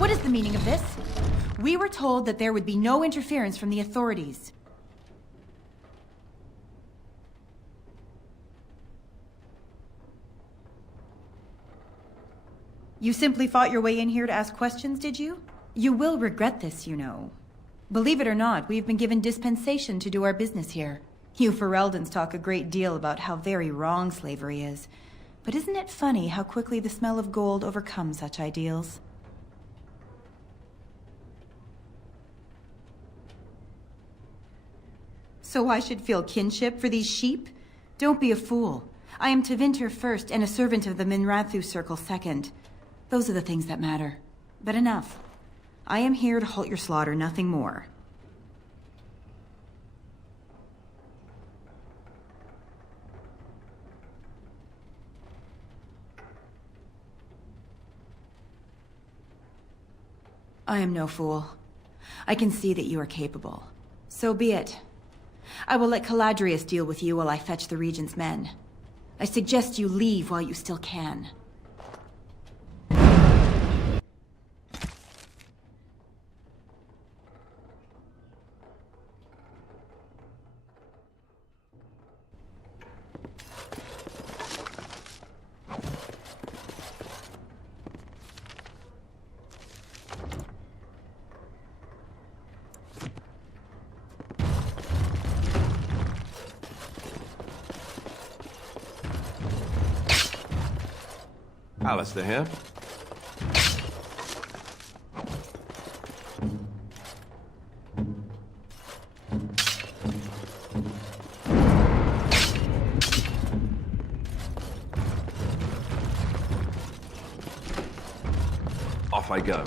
What is the meaning of this? We were told that there would be no interference from the authorities. You simply fought your way in here to ask questions, did you? You will regret this, you know. Believe it or not, we've been given dispensation to do our business here. You Fereldans talk a great deal about how very wrong slavery is. But isn't it funny how quickly the smell of gold overcomes such ideals? So I should feel kinship for these sheep? Don't be a fool. I am Tevinter first and a servant of the Minrathu Circle second. Those are the things that matter. But enough. I am here to halt your slaughter, nothing more. I am no fool. I can see that you are capable. So be it. I will let Caladrius deal with you while I fetch the Regent's men. I suggest you leave while you still can. Alistair here. Off I go.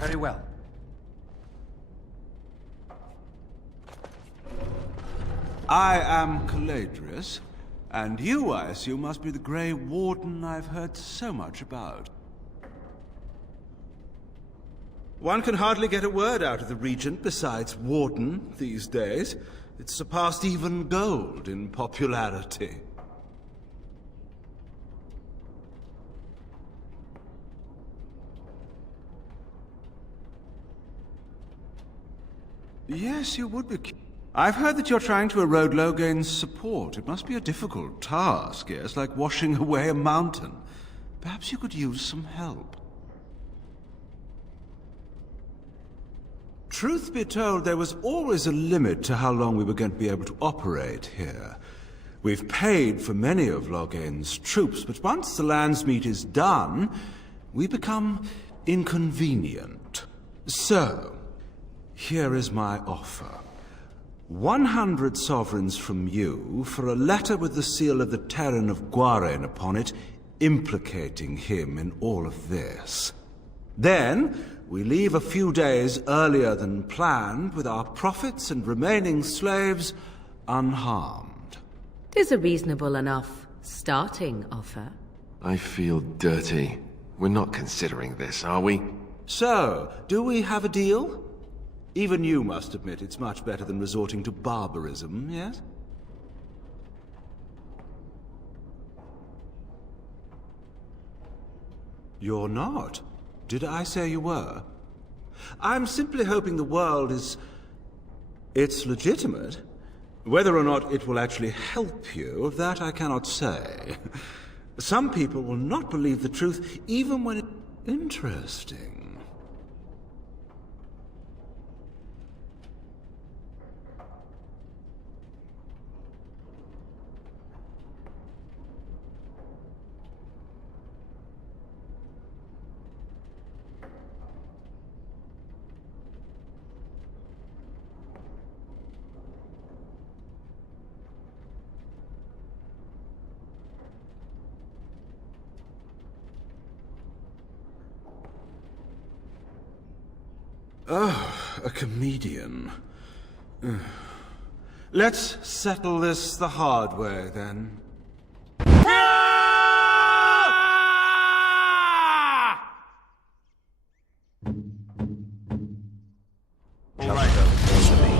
Very well. I am Caladrius, and you, I assume, must be the Grey Warden I've heard so much about. One can hardly get a word out of the Regent besides Warden these days. It's surpassed even gold in popularity. Yes, you would be. I've heard that you're trying to erode Logain's support. It must be a difficult task, yes, like washing away a mountain. Perhaps you could use some help. Truth be told, there was always a limit to how long we were going to be able to operate here. We've paid for many of Logain's troops, but once the Landsmeet is done, we become inconvenient. So, here is my offer. 100 sovereigns from you for a letter with the seal of the Terran of Gwaren upon it, implicating him in all of this. Then, we leave a few days earlier than planned with our profits and remaining slaves unharmed. 'Tis a reasonable enough starting offer. I feel dirty. We're not considering this, are we? So, do we have a deal? Even you must admit it's much better than resorting to barbarism, yes? You're not. Did I say you were? I'm simply hoping the world is... It's legitimate. Whether or not it will actually help you, of that I cannot say. Some people will not believe the truth, even when it's interesting. Oh, a comedian. Let's settle this the hard way, then. All right, over to me.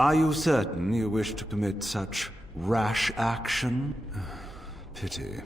Are you certain you wish to commit such rash action? Pity.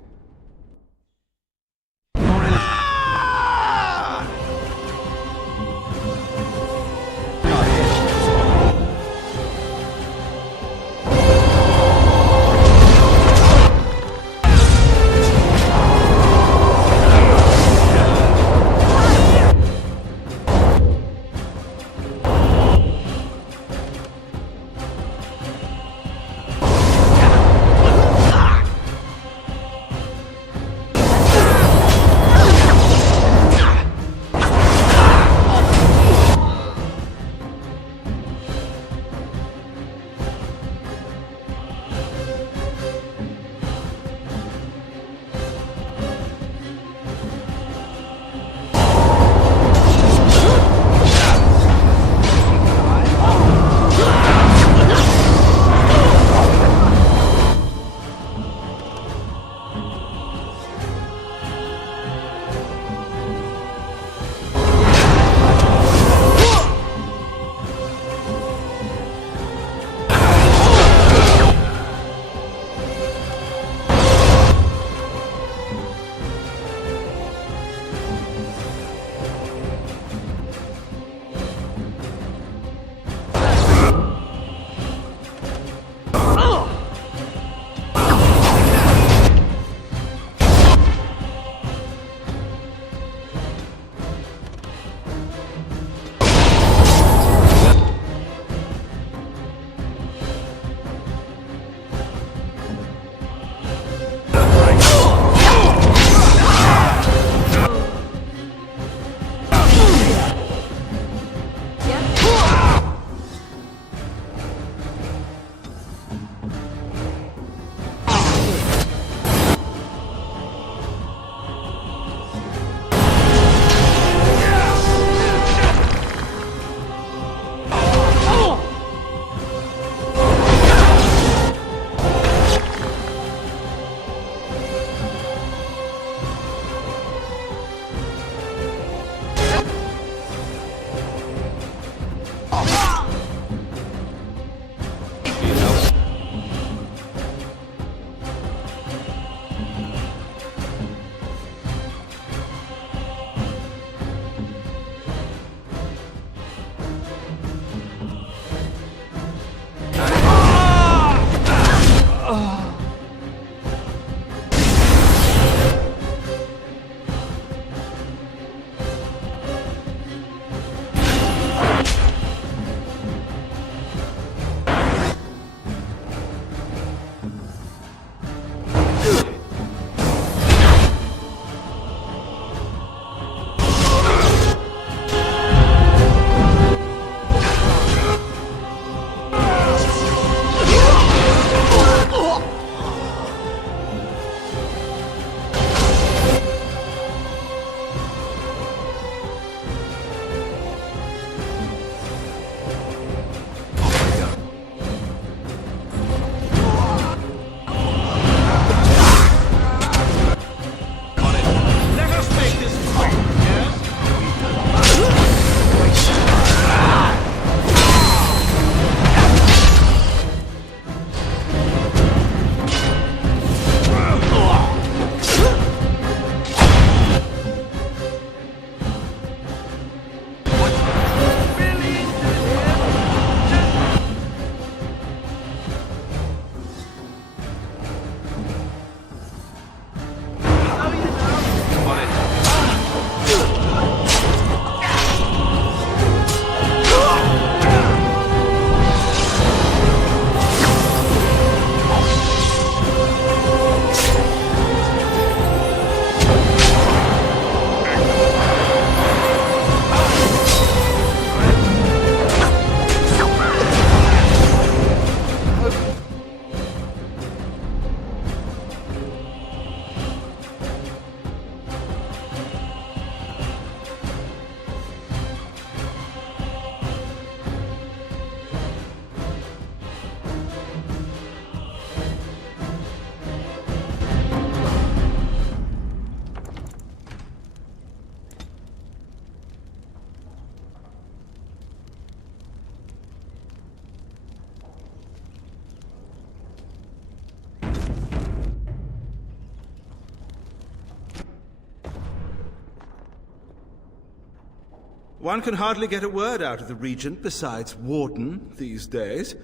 One can hardly get a word out of the Regent besides Warden these days.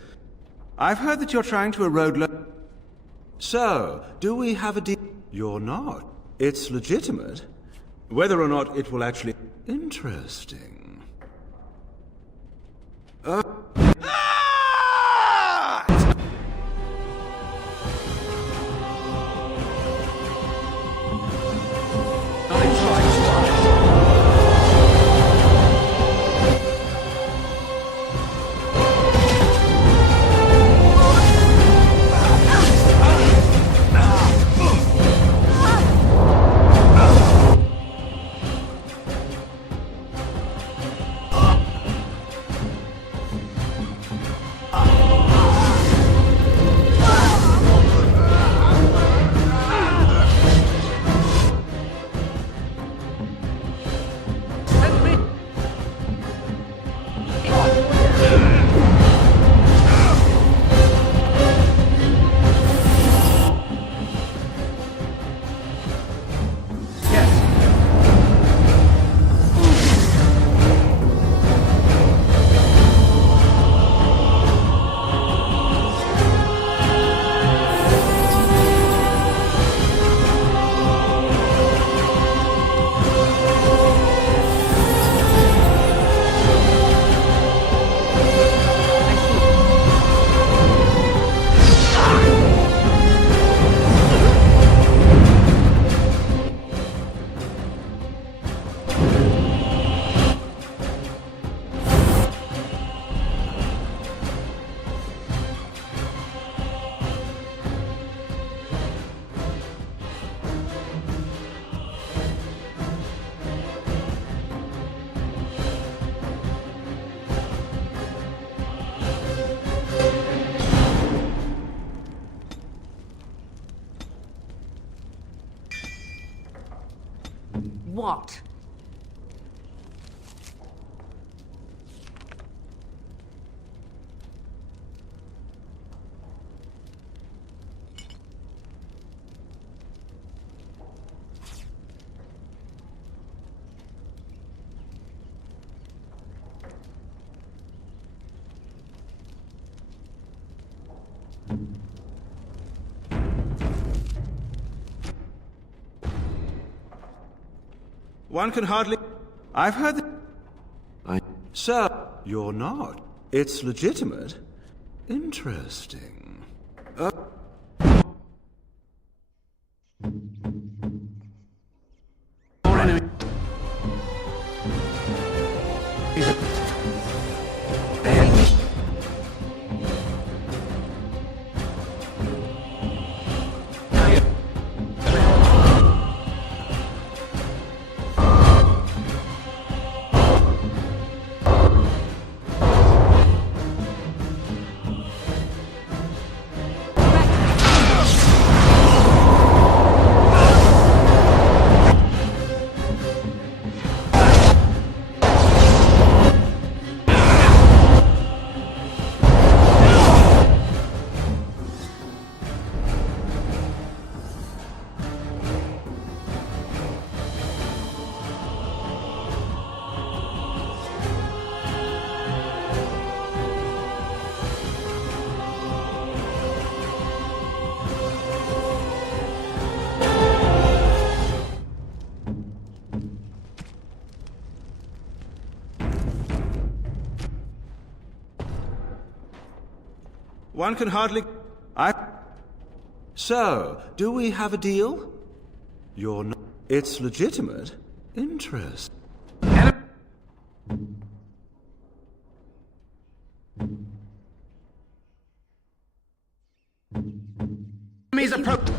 I've heard that you're trying to erode So, do we have a deal? You're not. It's legitimate. Whether or not it will actually... Interesting. What? One can hardly... I've heard that... Sir, you're not. It's legitimate. Interesting. One can hardly... So, do we have a deal? You're not... It's legitimate. Interest. Enemies approach.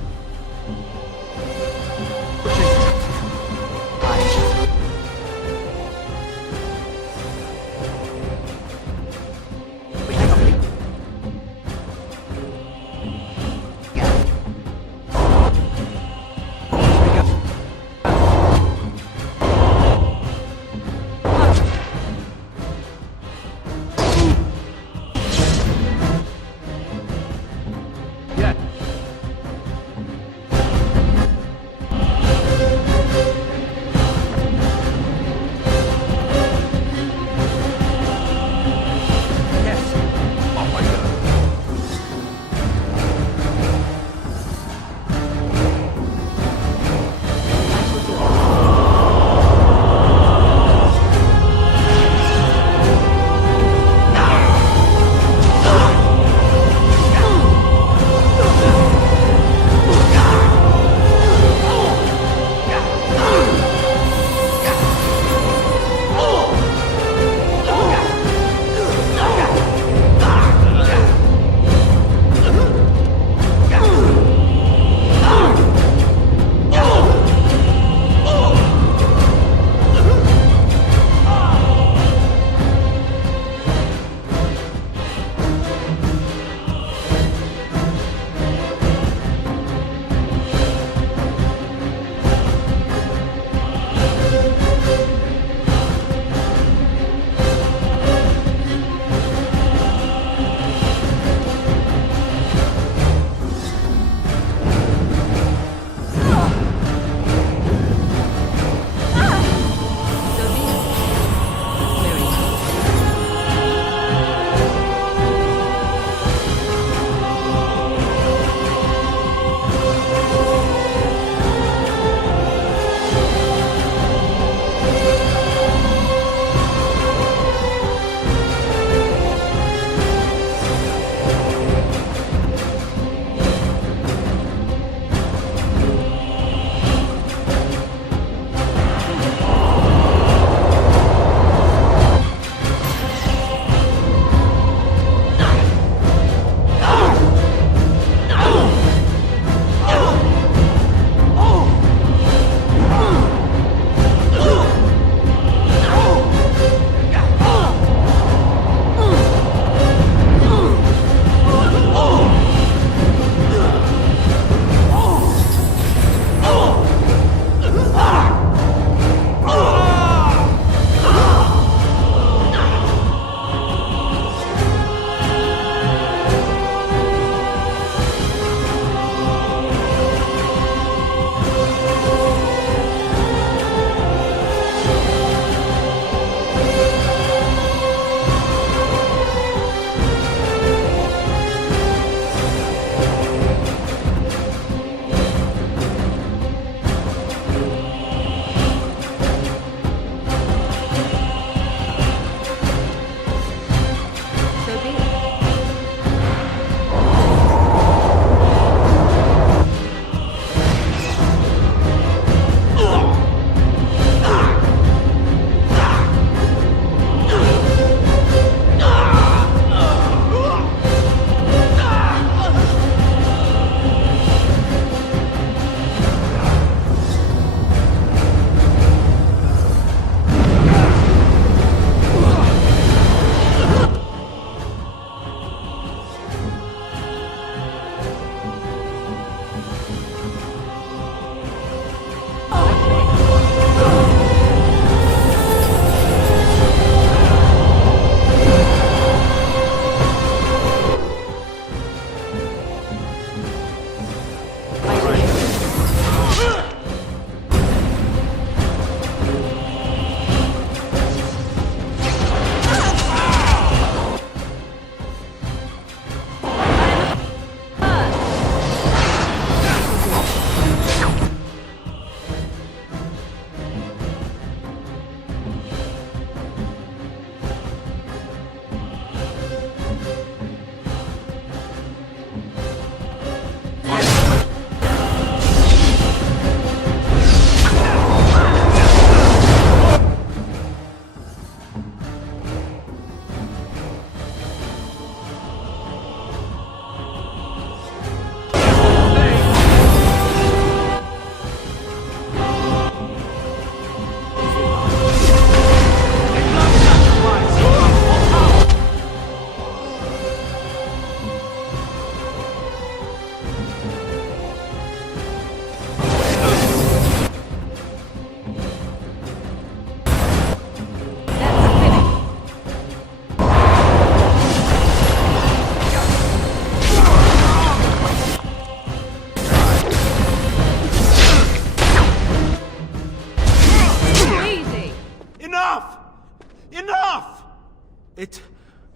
It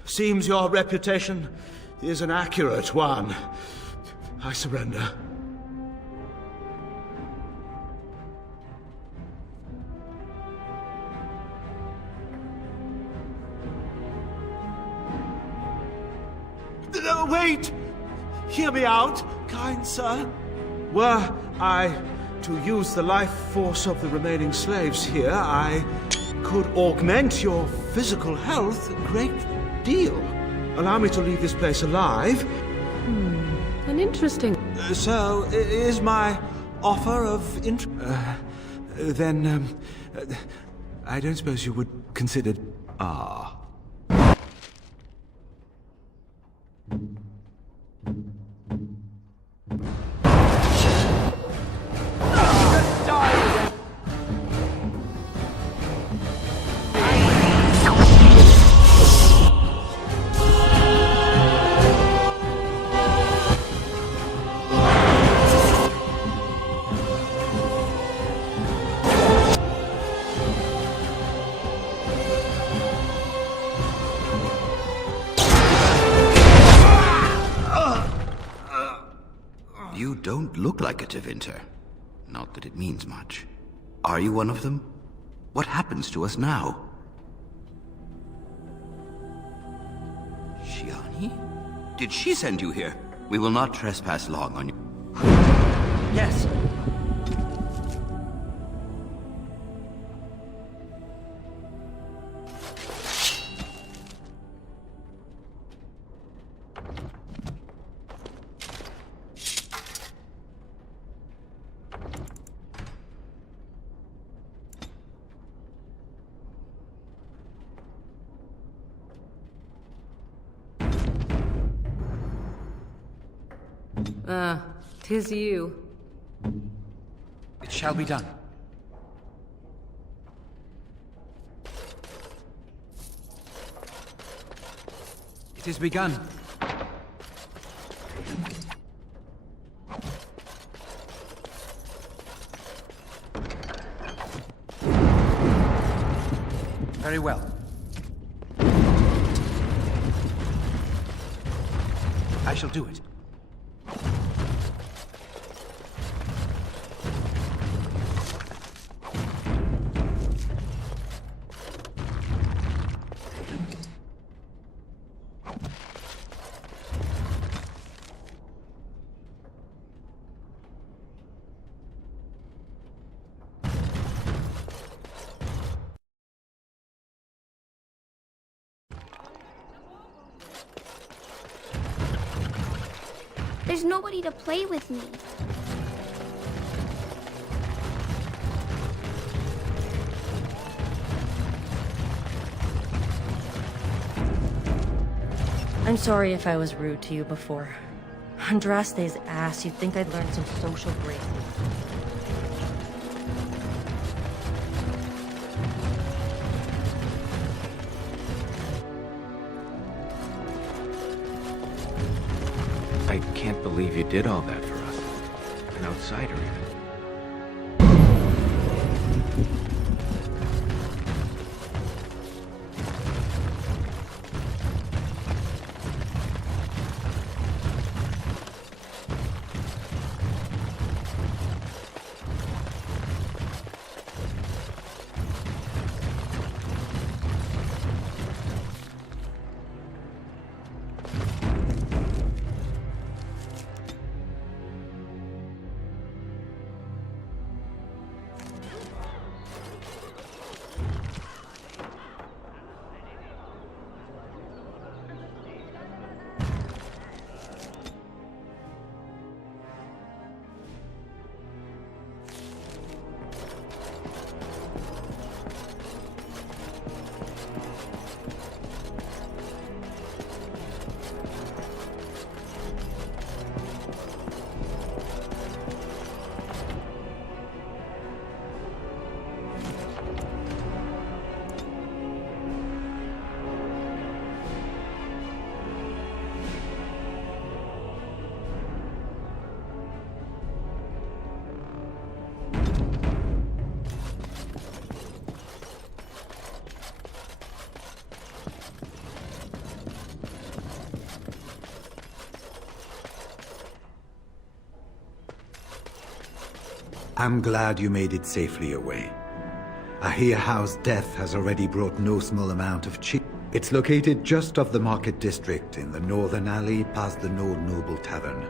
seems your reputation is an accurate one. I surrender. Wait! Hear me out, kind sir. Were I to use the life force of the remaining slaves here, I could augment your physical health a great deal. Allow me to leave this place alive. An interesting... So, is my offer of then, I don't suppose you would consider... You don't look like a Tevinter. Not that it means much. Are you one of them? What happens to us now? Shiani? Did she send you here? We will not trespass long on you. Yes. Tis you. It shall be done. It is begun. Very well. I shall do it. There's nobody to play with me. I'm sorry if I was rude to you before. Andraste's ass, you'd think I'd learned some social graces. I can't believe you did all that for us. An outsider, even. I'm glad you made it safely away. I hear House Death has already brought no small amount of cheap. It's located just off the Market District in the northern alley past the Nord Noble Tavern.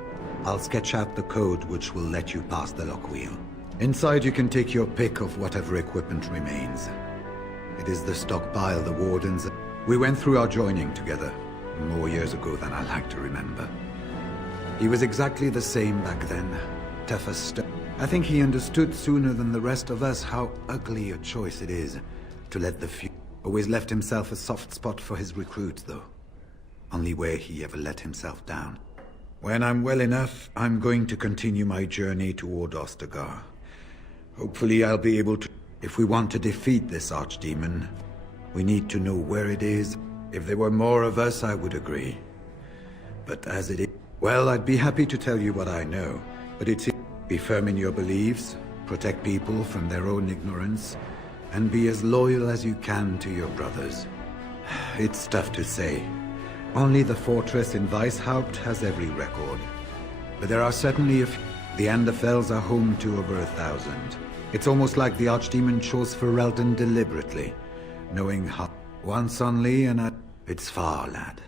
I'll sketch out the code which will let you pass the lock wheel. Inside you can take your pick of whatever equipment remains. It is the stockpile the Wardens... We went through our joining together, more years ago than I like to remember. He was exactly the same back then, tough as stone. I think he understood sooner than the rest of us how ugly a choice it is to let the few... Always left himself a soft spot for his recruits, though. Only where he ever let himself down. When I'm well enough, I'm going to continue my journey toward Ostagar. Hopefully I'll be able to... If we want to defeat this archdemon, we need to know where it is. If there were more of us, I would agree. But as it is... Well, I'd be happy to tell you what I know, but it's... Be firm in your beliefs, protect people from their own ignorance, and be as loyal as you can to your brothers. It's tough to say. Only the fortress in Weishaupt has every record. But there are certainly a few. The Anderfells are home to over 1,000. It's almost like the Archdemon chose Ferelden deliberately, knowing how... Once only, and it's far, lad.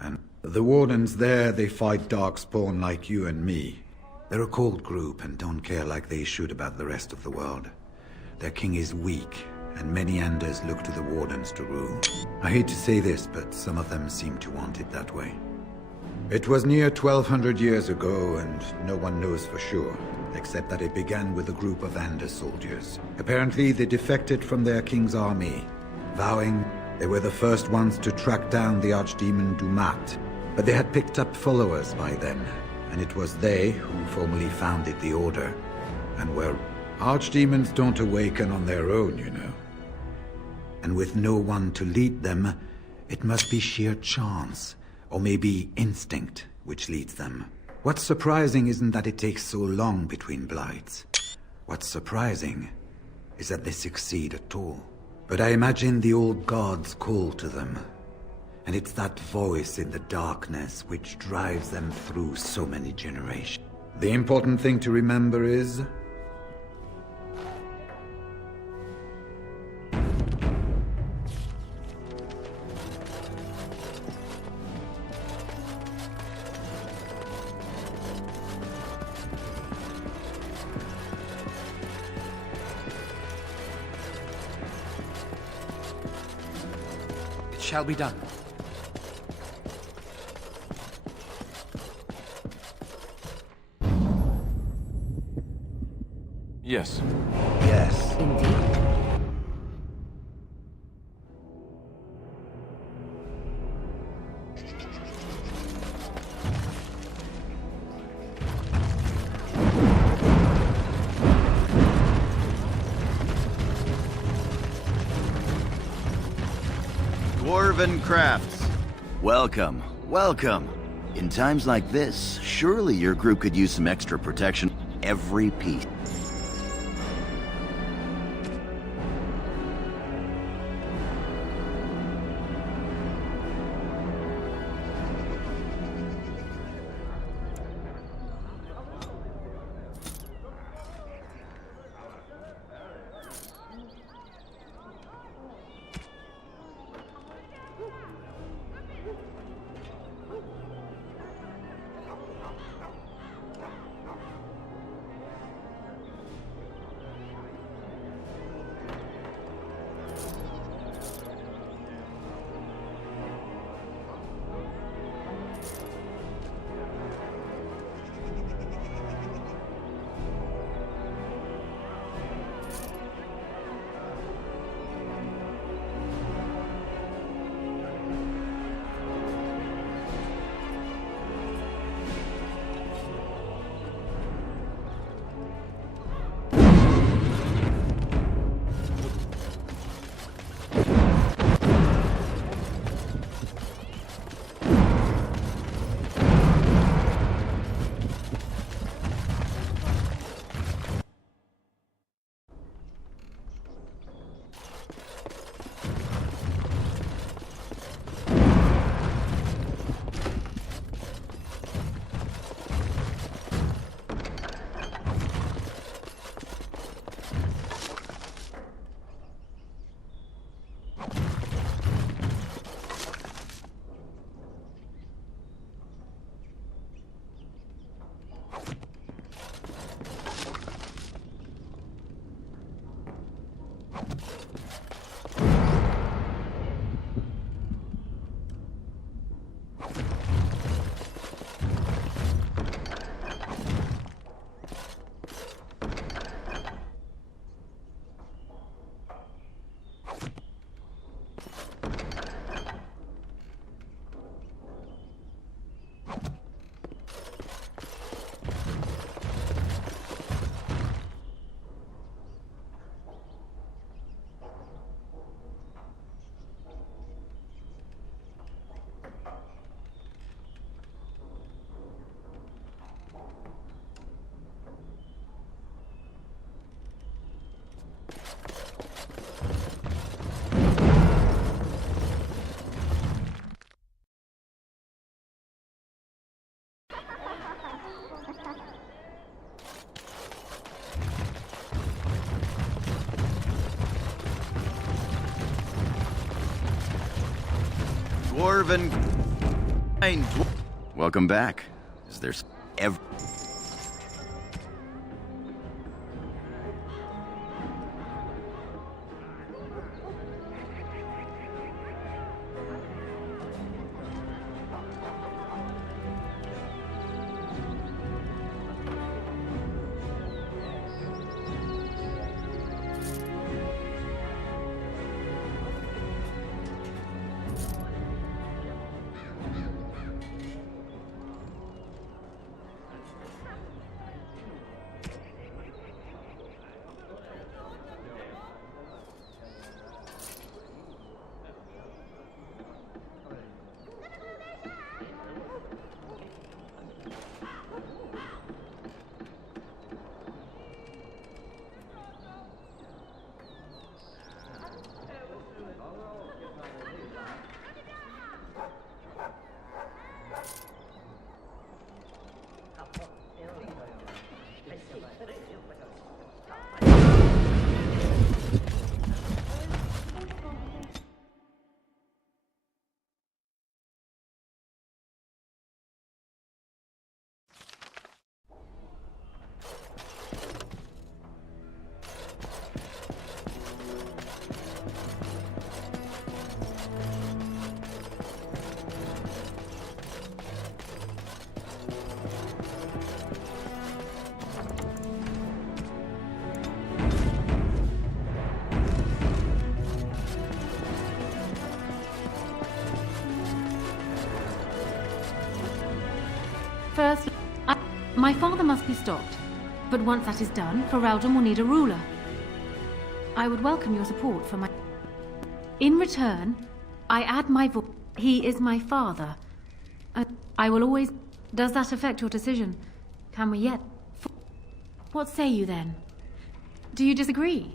And the Wardens there, they fight Darkspawn like you and me. They're a cold group and don't care like they should about the rest of the world. Their king is weak, and many Anders look to the Wardens to rule. I hate to say this, but some of them seem to want it that way. It was near 1,200 years ago, and no one knows for sure, except that it began with a group of Anders soldiers. Apparently, they defected from their king's army, vowing they were the first ones to track down the Archdemon Dumat. But they had picked up followers by then, and it was they who formally founded the Order, and were... Archdemons don't awaken on their own, you know. And with no one to lead them, it must be sheer chance, or maybe instinct, which leads them. What's surprising isn't that it takes so long between blights. What's surprising is that they succeed at all. But I imagine the old gods call to them. And it's that voice in the darkness which drives them through so many generations. The important thing to remember is... It shall be done. Yes. Yes. Indeed. Dwarven Crafts. Welcome, welcome. In times like this, surely your group could use some extra protection. Every piece. Dwarven... Welcome back. Is there ever... First, my father must be stopped. But once that is done, Ferelden will need a ruler. I would welcome your support for my... In return, I add my voice. He is my father. I will always... Does that affect your decision? Can we yet... What say you then? Do you disagree?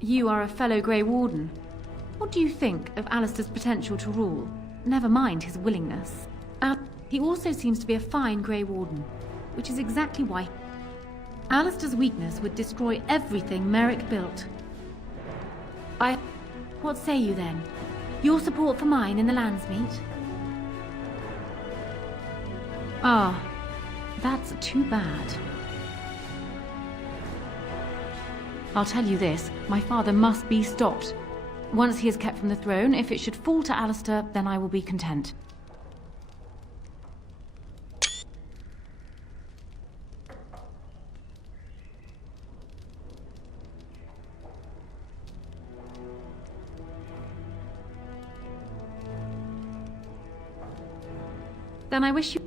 You are a fellow Grey Warden. What do you think of Alistair's potential to rule? Never mind his willingness. He also seems to be a fine Grey Warden, which is exactly why... Alistair's weakness would destroy everything Merrick built. What say you then? Your support for mine in the Landsmeet? Ah, that's too bad. I'll tell you this, my father must be stopped. Once he is kept from the throne, if it should fall to Alistair, then I will be content. Then I wish you...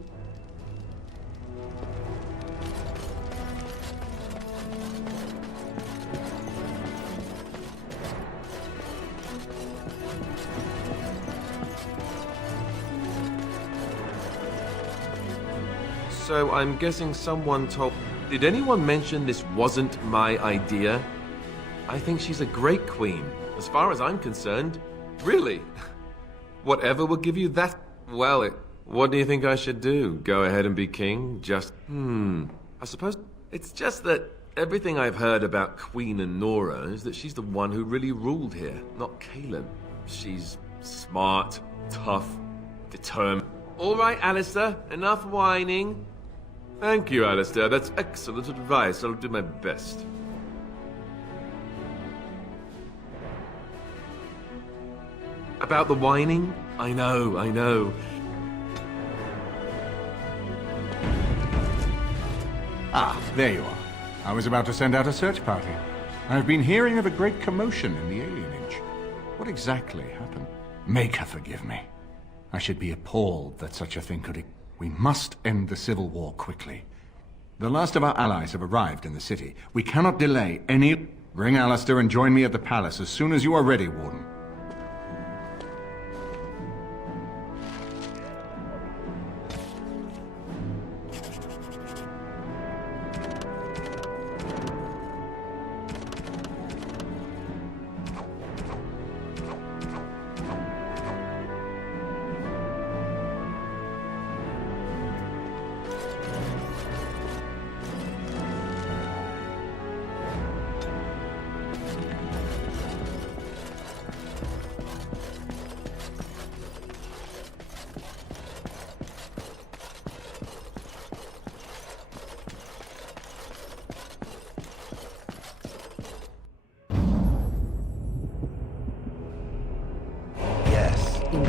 So I'm guessing someone told... Did anyone mention this wasn't my idea? I think she's a great queen, as far as I'm concerned. Really? Whatever will give you that... Well, what do you think I should do? Go ahead and be king? Just... I suppose... It's just that everything I've heard about Queen Anora is that she's the one who really ruled here, not Cailan. She's smart, tough, determined. All right, Alistair, enough whining. Thank you, Alistair. That's excellent advice. I'll do my best. About the whining? I know. Ah, there you are. I was about to send out a search party. I've been hearing of a great commotion in the alienage. What exactly happened? Maker forgive me. I should be appalled that such a thing could... We must end the civil war quickly. The last of our allies have arrived in the city. We cannot delay any... Bring Alistair and join me at the palace as soon as you are ready, Warden.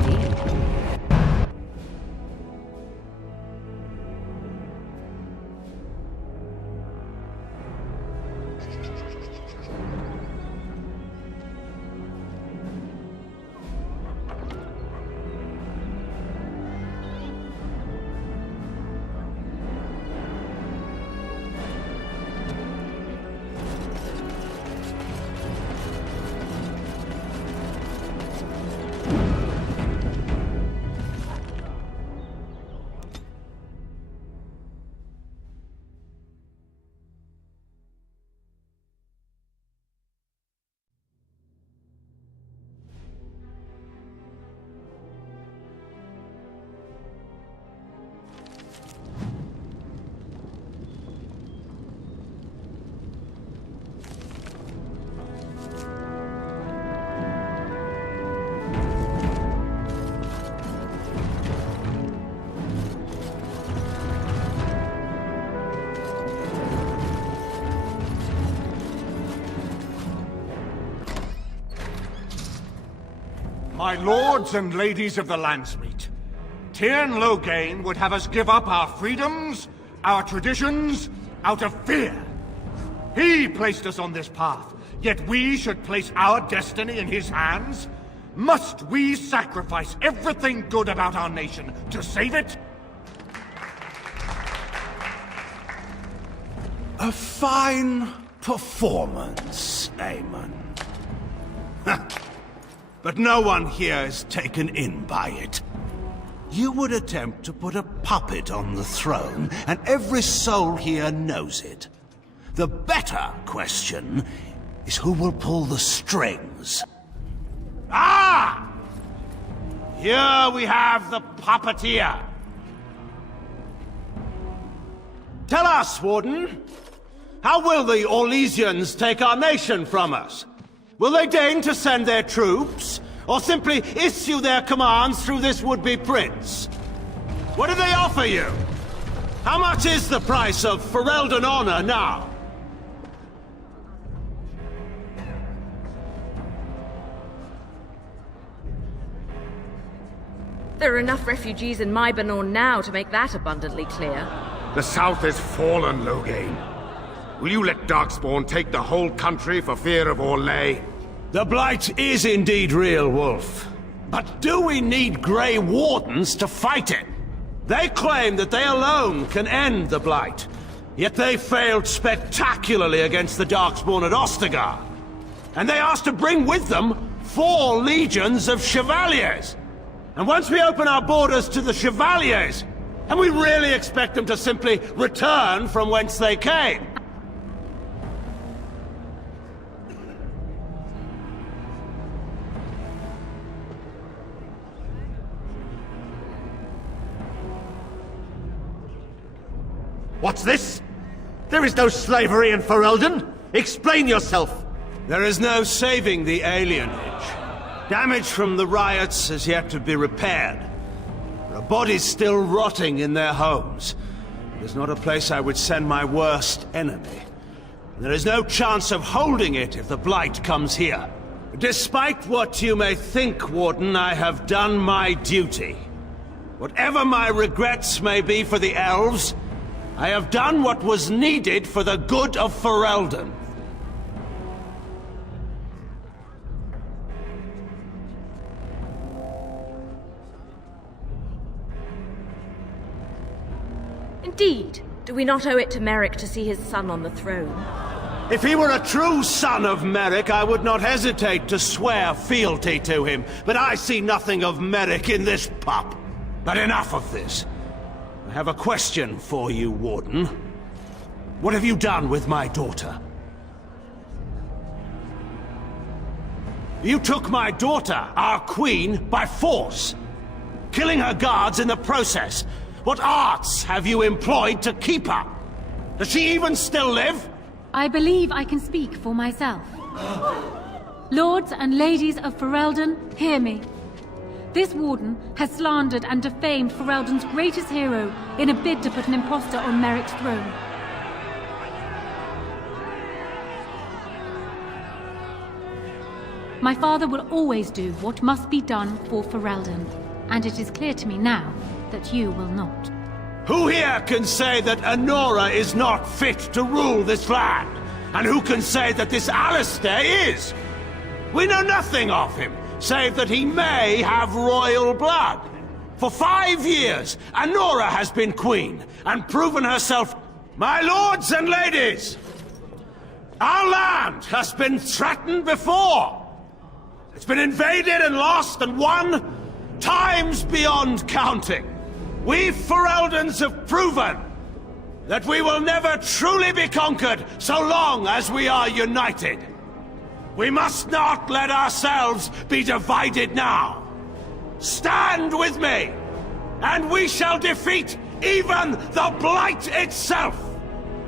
indeed. My lords and ladies of the Landsmeet, Tyrn Loghain would have us give up our freedoms, our traditions, out of fear. He placed us on this path, yet we should place our destiny in his hands? Must we sacrifice everything good about our nation to save it? A fine performance, Aemon. But no one here is taken in by it. You would attempt to put a puppet on the throne, and every soul here knows it. The better question is who will pull the strings. Ah! Here we have the puppeteer. Tell us, Warden, how will the Orlesians take our nation from us? Will they deign to send their troops, or simply issue their commands through this would-be prince? What do they offer you? How much is the price of Ferelden honor now? There are enough refugees in Mybanor now to make that abundantly clear. The South is fallen, Loghain. Will you let Darkspawn take the whole country for fear of Orlais? The Blight is indeed real, Wolf. But do we need Grey Wardens to fight it? They claim that they alone can end the Blight, yet they failed spectacularly against the Darkspawn at Ostagar. And they asked to bring with them 4 legions of Chevaliers. And once we open our borders to the Chevaliers, and we really expect them to simply return from whence they came? What's this? There is no slavery in Ferelden! Explain yourself! There is no saving the alienage. Damage from the riots has yet to be repaired. There are bodies still rotting in their homes. It is not a place I would send my worst enemy. There is no chance of holding it if the Blight comes here. Despite what you may think, Warden, I have done my duty. Whatever my regrets may be for the elves, I have done what was needed for the good of Ferelden. Indeed. Do we not owe it to Merrick to see his son on the throne? If he were a true son of Merrick, I would not hesitate to swear fealty to him. But I see nothing of Merrick in this pup. But enough of this. I have a question for you, Warden. What have you done with my daughter? You took my daughter, our queen, by force, killing her guards in the process. What arts have you employed to keep her? Does she even still live? I believe I can speak for myself. Lords and ladies of Ferelden, hear me. This warden has slandered and defamed Ferelden's greatest hero in a bid to put an impostor on Merrick's throne. My father will always do what must be done for Ferelden, and it is clear to me now that you will not. Who here can say that Anora is not fit to rule this land? And who can say that this Alistair is? We know nothing of him, save that he may have royal blood. For 5 years, Anora has been queen, and proven herself... My lords and ladies! Our land has been threatened before! It's been invaded and lost and won times beyond counting. We Fereldans have proven that we will never truly be conquered so long as we are united. We must not let ourselves be divided now. Stand with me, and we shall defeat even the Blight itself!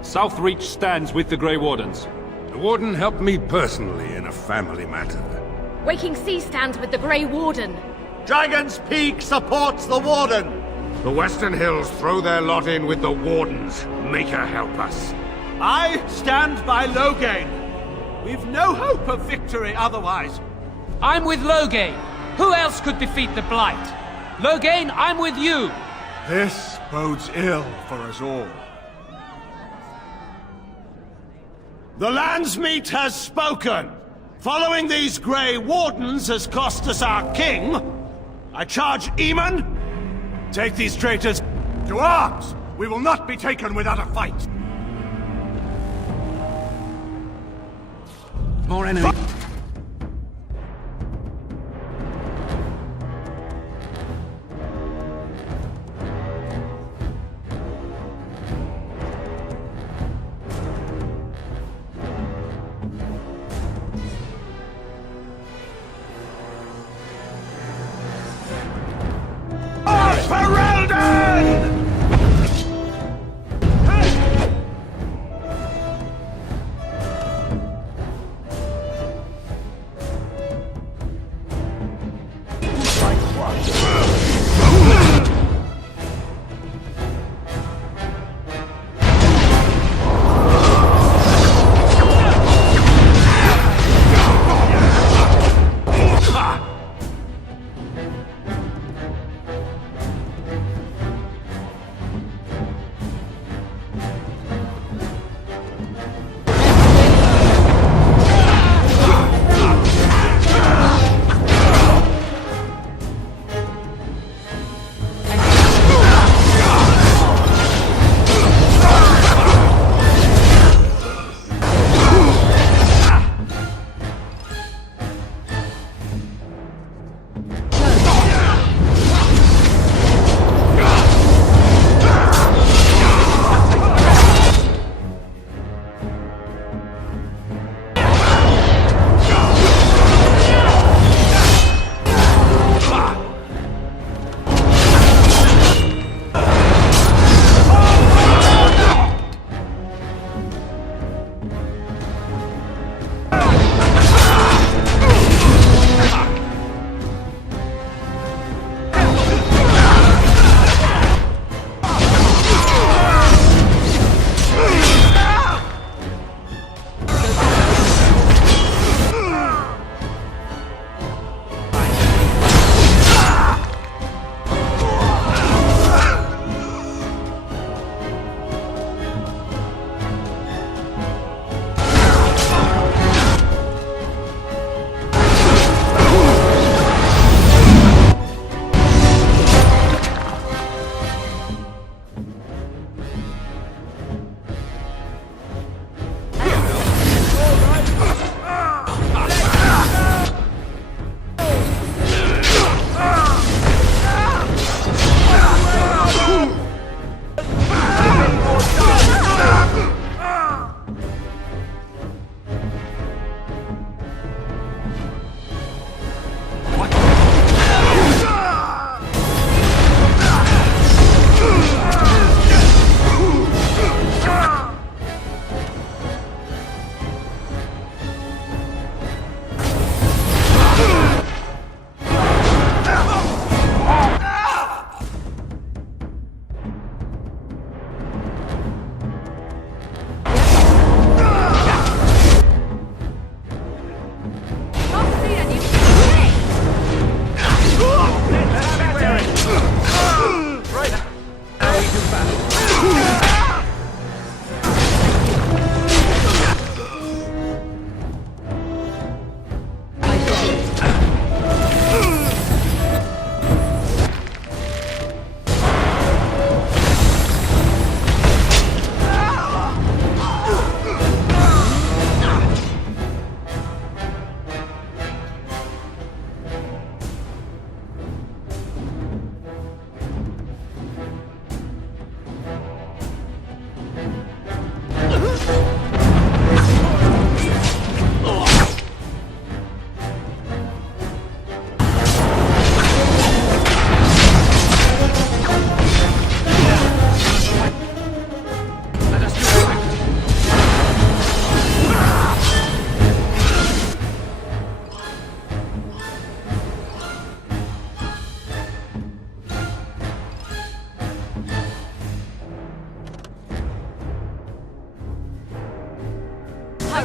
Southreach stands with the Grey Wardens. The Warden helped me personally in a family matter. Waking Sea stands with the Grey Warden. Dragon's Peak supports the Warden! The Western Hills throw their lot in with the Wardens. Make her help us. I stand by Loghain. We've no hope of victory otherwise. I'm with Loghain. Who else could defeat the Blight? Loghain, I'm with you. This bodes ill for us all. The Landsmeet has spoken. Following these Grey Wardens has cost us our king. I charge Eamon. Take these traitors to arms! We will not be taken without a fight! More enemies.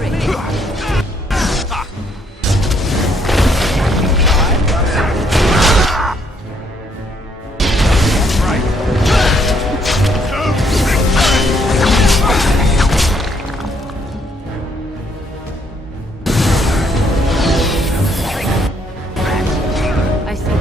Merrick! I see.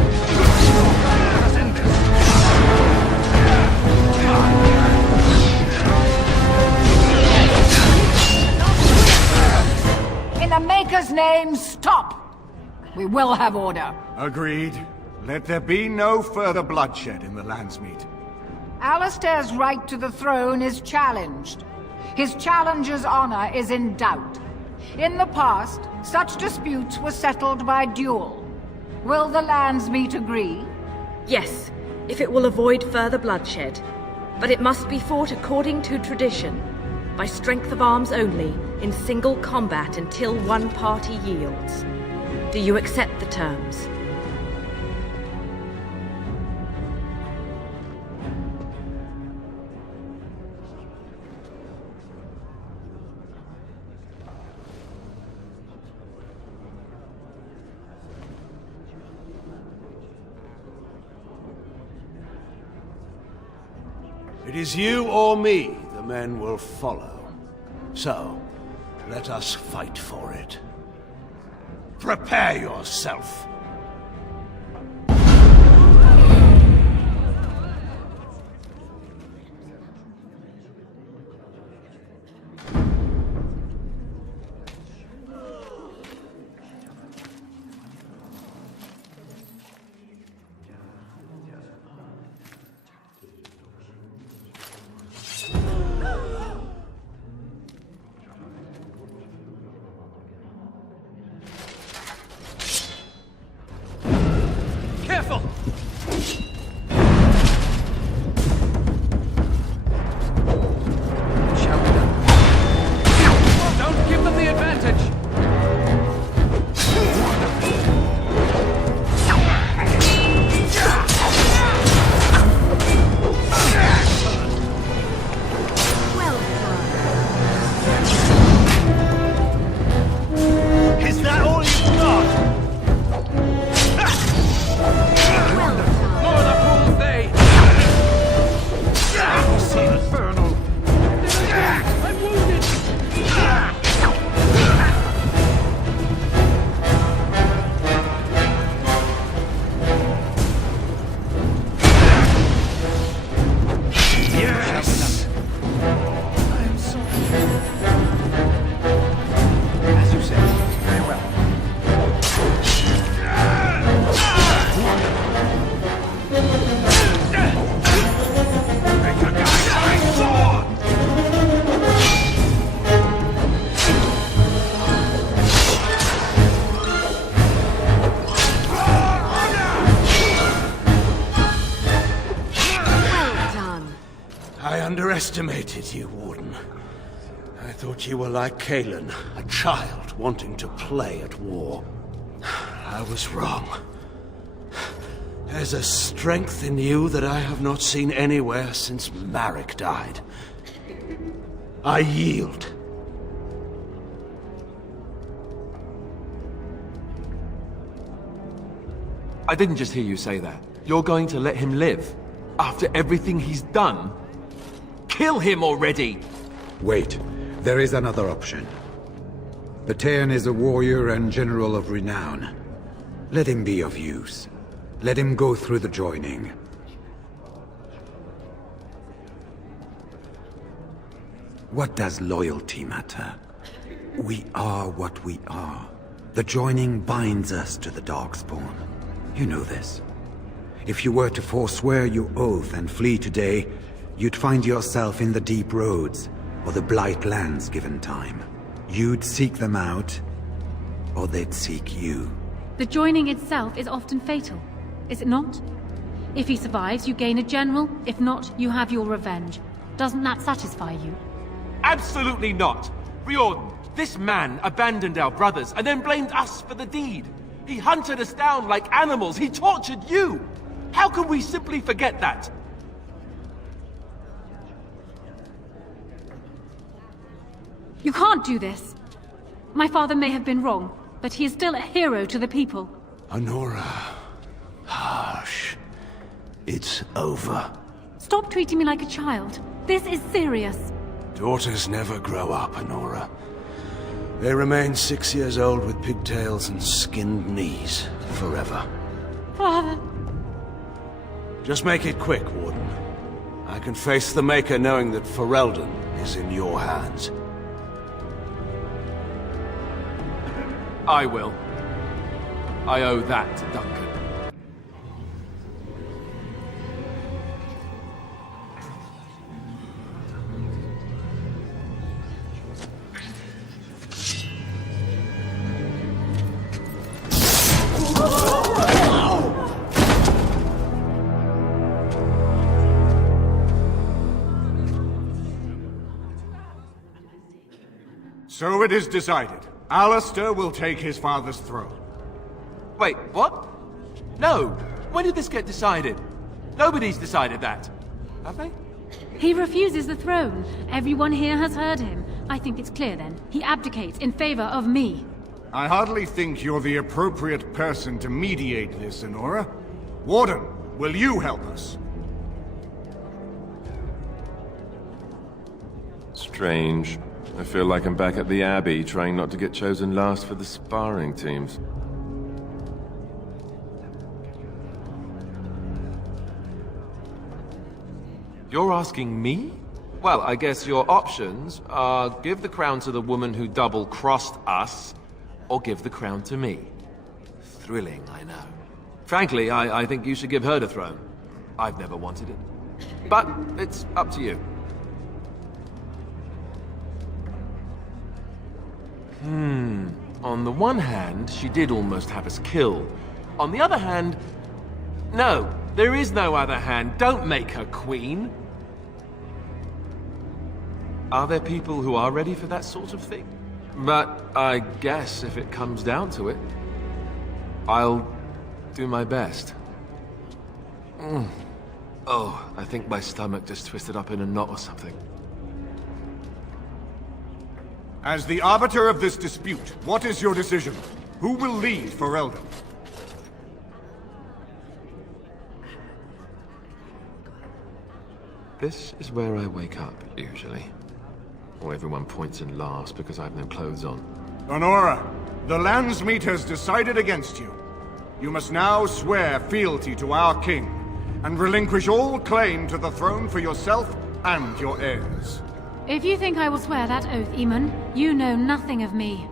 In the Maker's name, stop! We will have order. Agreed. Let there be no further bloodshed in the Landsmeet. Alistair's right to the throne is challenged. His challenger's honor is in doubt. In the past, such disputes were settled by duel. Will the Landsmeet agree? Yes, if it will avoid further bloodshed. But it must be fought according to tradition, by strength of arms only, in single combat until one party yields. Do you accept the terms? It is you or me the men will follow. So, let us fight for it. Prepare yourself. Careful! Don't give them the advantage! Is that all you've got? More the fools they! Infernal! I'm wounded! Yes! I am sorry. As you said, very well. Well done. I underestimated you, Warden. I thought you were like Kalen, a child wanting to play at war. I was wrong. There's a strength in you that I have not seen anywhere since Marek died. I yield. I didn't just hear you say that. You're going to let him live? After everything he's done? Kill him already! Wait, there is another option. Patean is a warrior and general of renown. Let him be of use. Let him go through the joining. What does loyalty matter? We are what we are. The joining binds us to the Darkspawn. You know this. If you were to forswear your oath and flee today, you'd find yourself in the Deep Roads, or the Blight Lands given time. You'd seek them out, or they'd seek you. The joining itself is often fatal, is it not? If he survives, you gain a general. If not, you have your revenge. Doesn't that satisfy you? Absolutely not! Riordan, this man abandoned our brothers and then blamed us for the deed. He hunted us down like animals. He tortured you! How can we simply forget that? You can't do this. My father may have been wrong, but he is still a hero to the people. Honora. Hush. It's over. Stop treating me like a child. This is serious. Daughters never grow up, Honora. They remain 6 years old with pigtails and skinned knees forever. Father. Just make it quick, Warden. I can face the Maker knowing that Ferelden is in your hands. I will. I owe that to Duncan. So it is decided. Alistair will take his father's throne. Wait, what? No! When did this get decided? Nobody's decided that. Have they? He refuses the throne. Everyone here has heard him. I think it's clear then. He abdicates in favor of me. I hardly think you're the appropriate person to mediate this, Honora. Warden, will you help us? Strange. I feel like I'm back at the Abbey, trying not to get chosen last for the sparring teams. You're asking me? Well, I guess your options are give the crown to the woman who double-crossed us, or give the crown to me. Thrilling, I know. Frankly, I think you should give her the throne. I've never wanted it. But it's up to you. On the one hand, she did almost have us killed. On the other hand... No, there is no other hand. Don't make her queen. Are there people who are ready for that sort of thing? But I guess if it comes down to it, I'll do my best. Oh, I think my stomach just twisted up in a knot or something. As the arbiter of this dispute, what is your decision? Who will lead Ferelden? This is where I wake up, usually. Or everyone points and laughs because I have no clothes on. Honora, the Landsmeet has decided against you. You must now swear fealty to our king, and relinquish all claim to the throne for yourself and your heirs. If you think I will swear that oath, Eamon, you know nothing of me.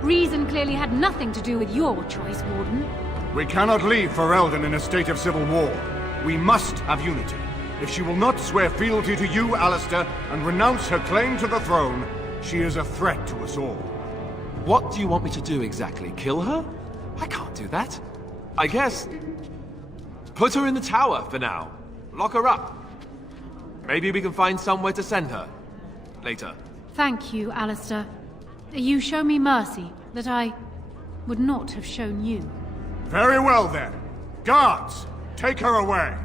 Reason clearly had nothing to do with your choice, Warden. We cannot leave Ferelden in a state of civil war. We must have unity. If she will not swear fealty to you, Alistair, and renounce her claim to the throne, she is a threat to us all. What do you want me to do exactly? Kill her? I can't do that. I guess... put her in the tower for now. Lock her up. Maybe we can find somewhere to send her. Later. Thank you, Alistair. You show me mercy that I would not have shown you. Very well, then. Guards, take her away.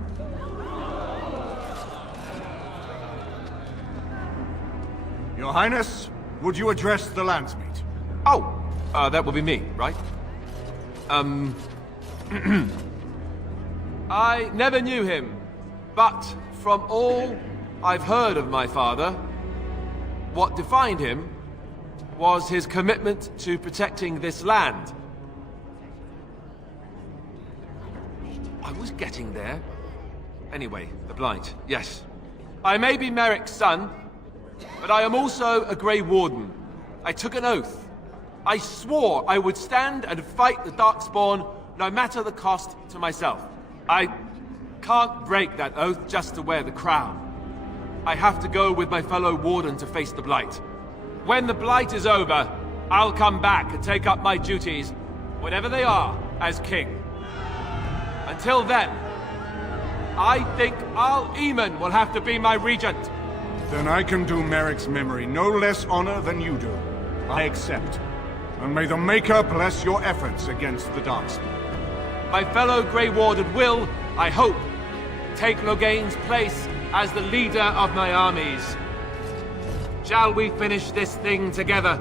Your Highness, would you address the Landsmeet? Oh, that would be me, right? I never knew him, but from all I've heard of my father, what defined him was his commitment to protecting this land. I was getting there. Anyway, the Blight, yes. I may be Merrick's son, but I am also a Grey Warden. I took an oath. I swore I would stand and fight the Darkspawn, no matter the cost to myself. I can't break that oath just to wear the crown. I have to go with my fellow Warden to face the Blight. When the Blight is over, I'll come back and take up my duties, whatever they are, as king. Until then, I think Al Eamon will have to be my regent. Then I can do Merrick's memory no less honor than you do. I accept. And may the Maker bless your efforts against the Darkspawn. My fellow Grey Warden will, I hope, take Logain's place as the leader of my armies. Shall we finish this thing together?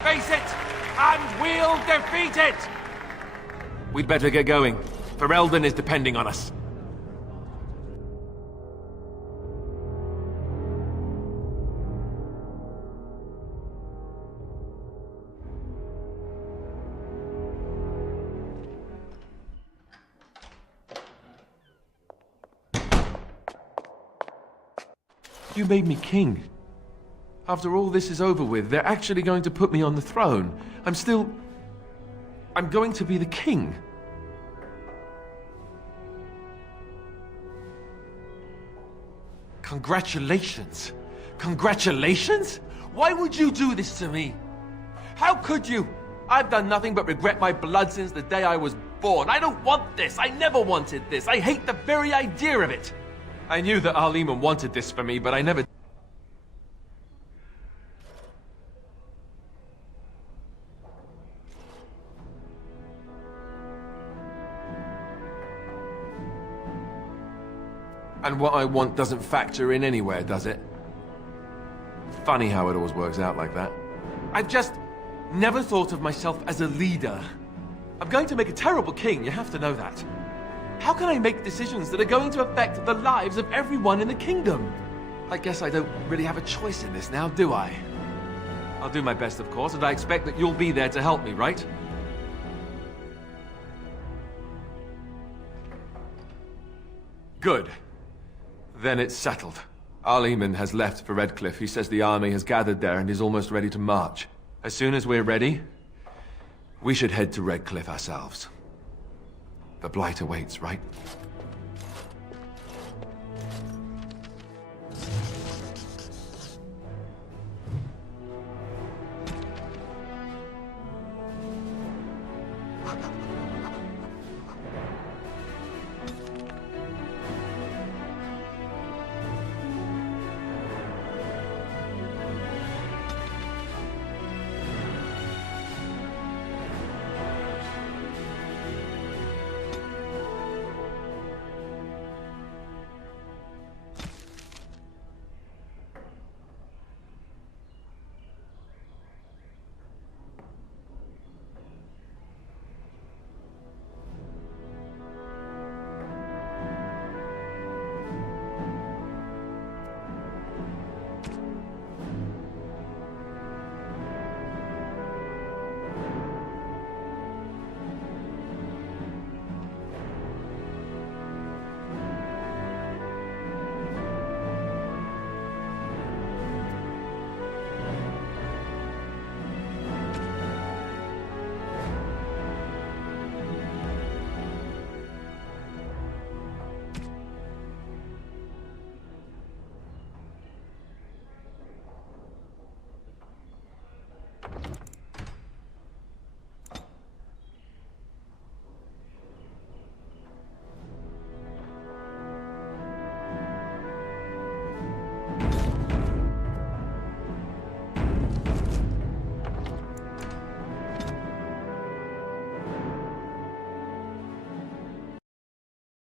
Face it, and we'll defeat it! We'd better get going. Ferelden is depending on us. You made me king. After all this is over with, they're actually going to put me on the throne. I'm going to be the king. Congratulations. Congratulations? Why would you do this to me? How could you? I've done nothing but regret my blood since the day I was born. I don't want this. I never wanted this. I hate the very idea of it. I knew that Arliman wanted this for me, but I never... And what I want doesn't factor in anywhere, does it? Funny how it always works out like that. I've just never thought of myself as a leader. I'm going to make a terrible king, you have to know that. How can I make decisions that are going to affect the lives of everyone in the kingdom? I guess I don't really have a choice in this now, do I? I'll do my best, of course, and I expect that you'll be there to help me, right? Good. Then it's settled. Arliman has left for Redcliffe. He says the army has gathered there and is almost ready to march. As soon as we're ready, we should head to Redcliffe ourselves. The Blight awaits, right?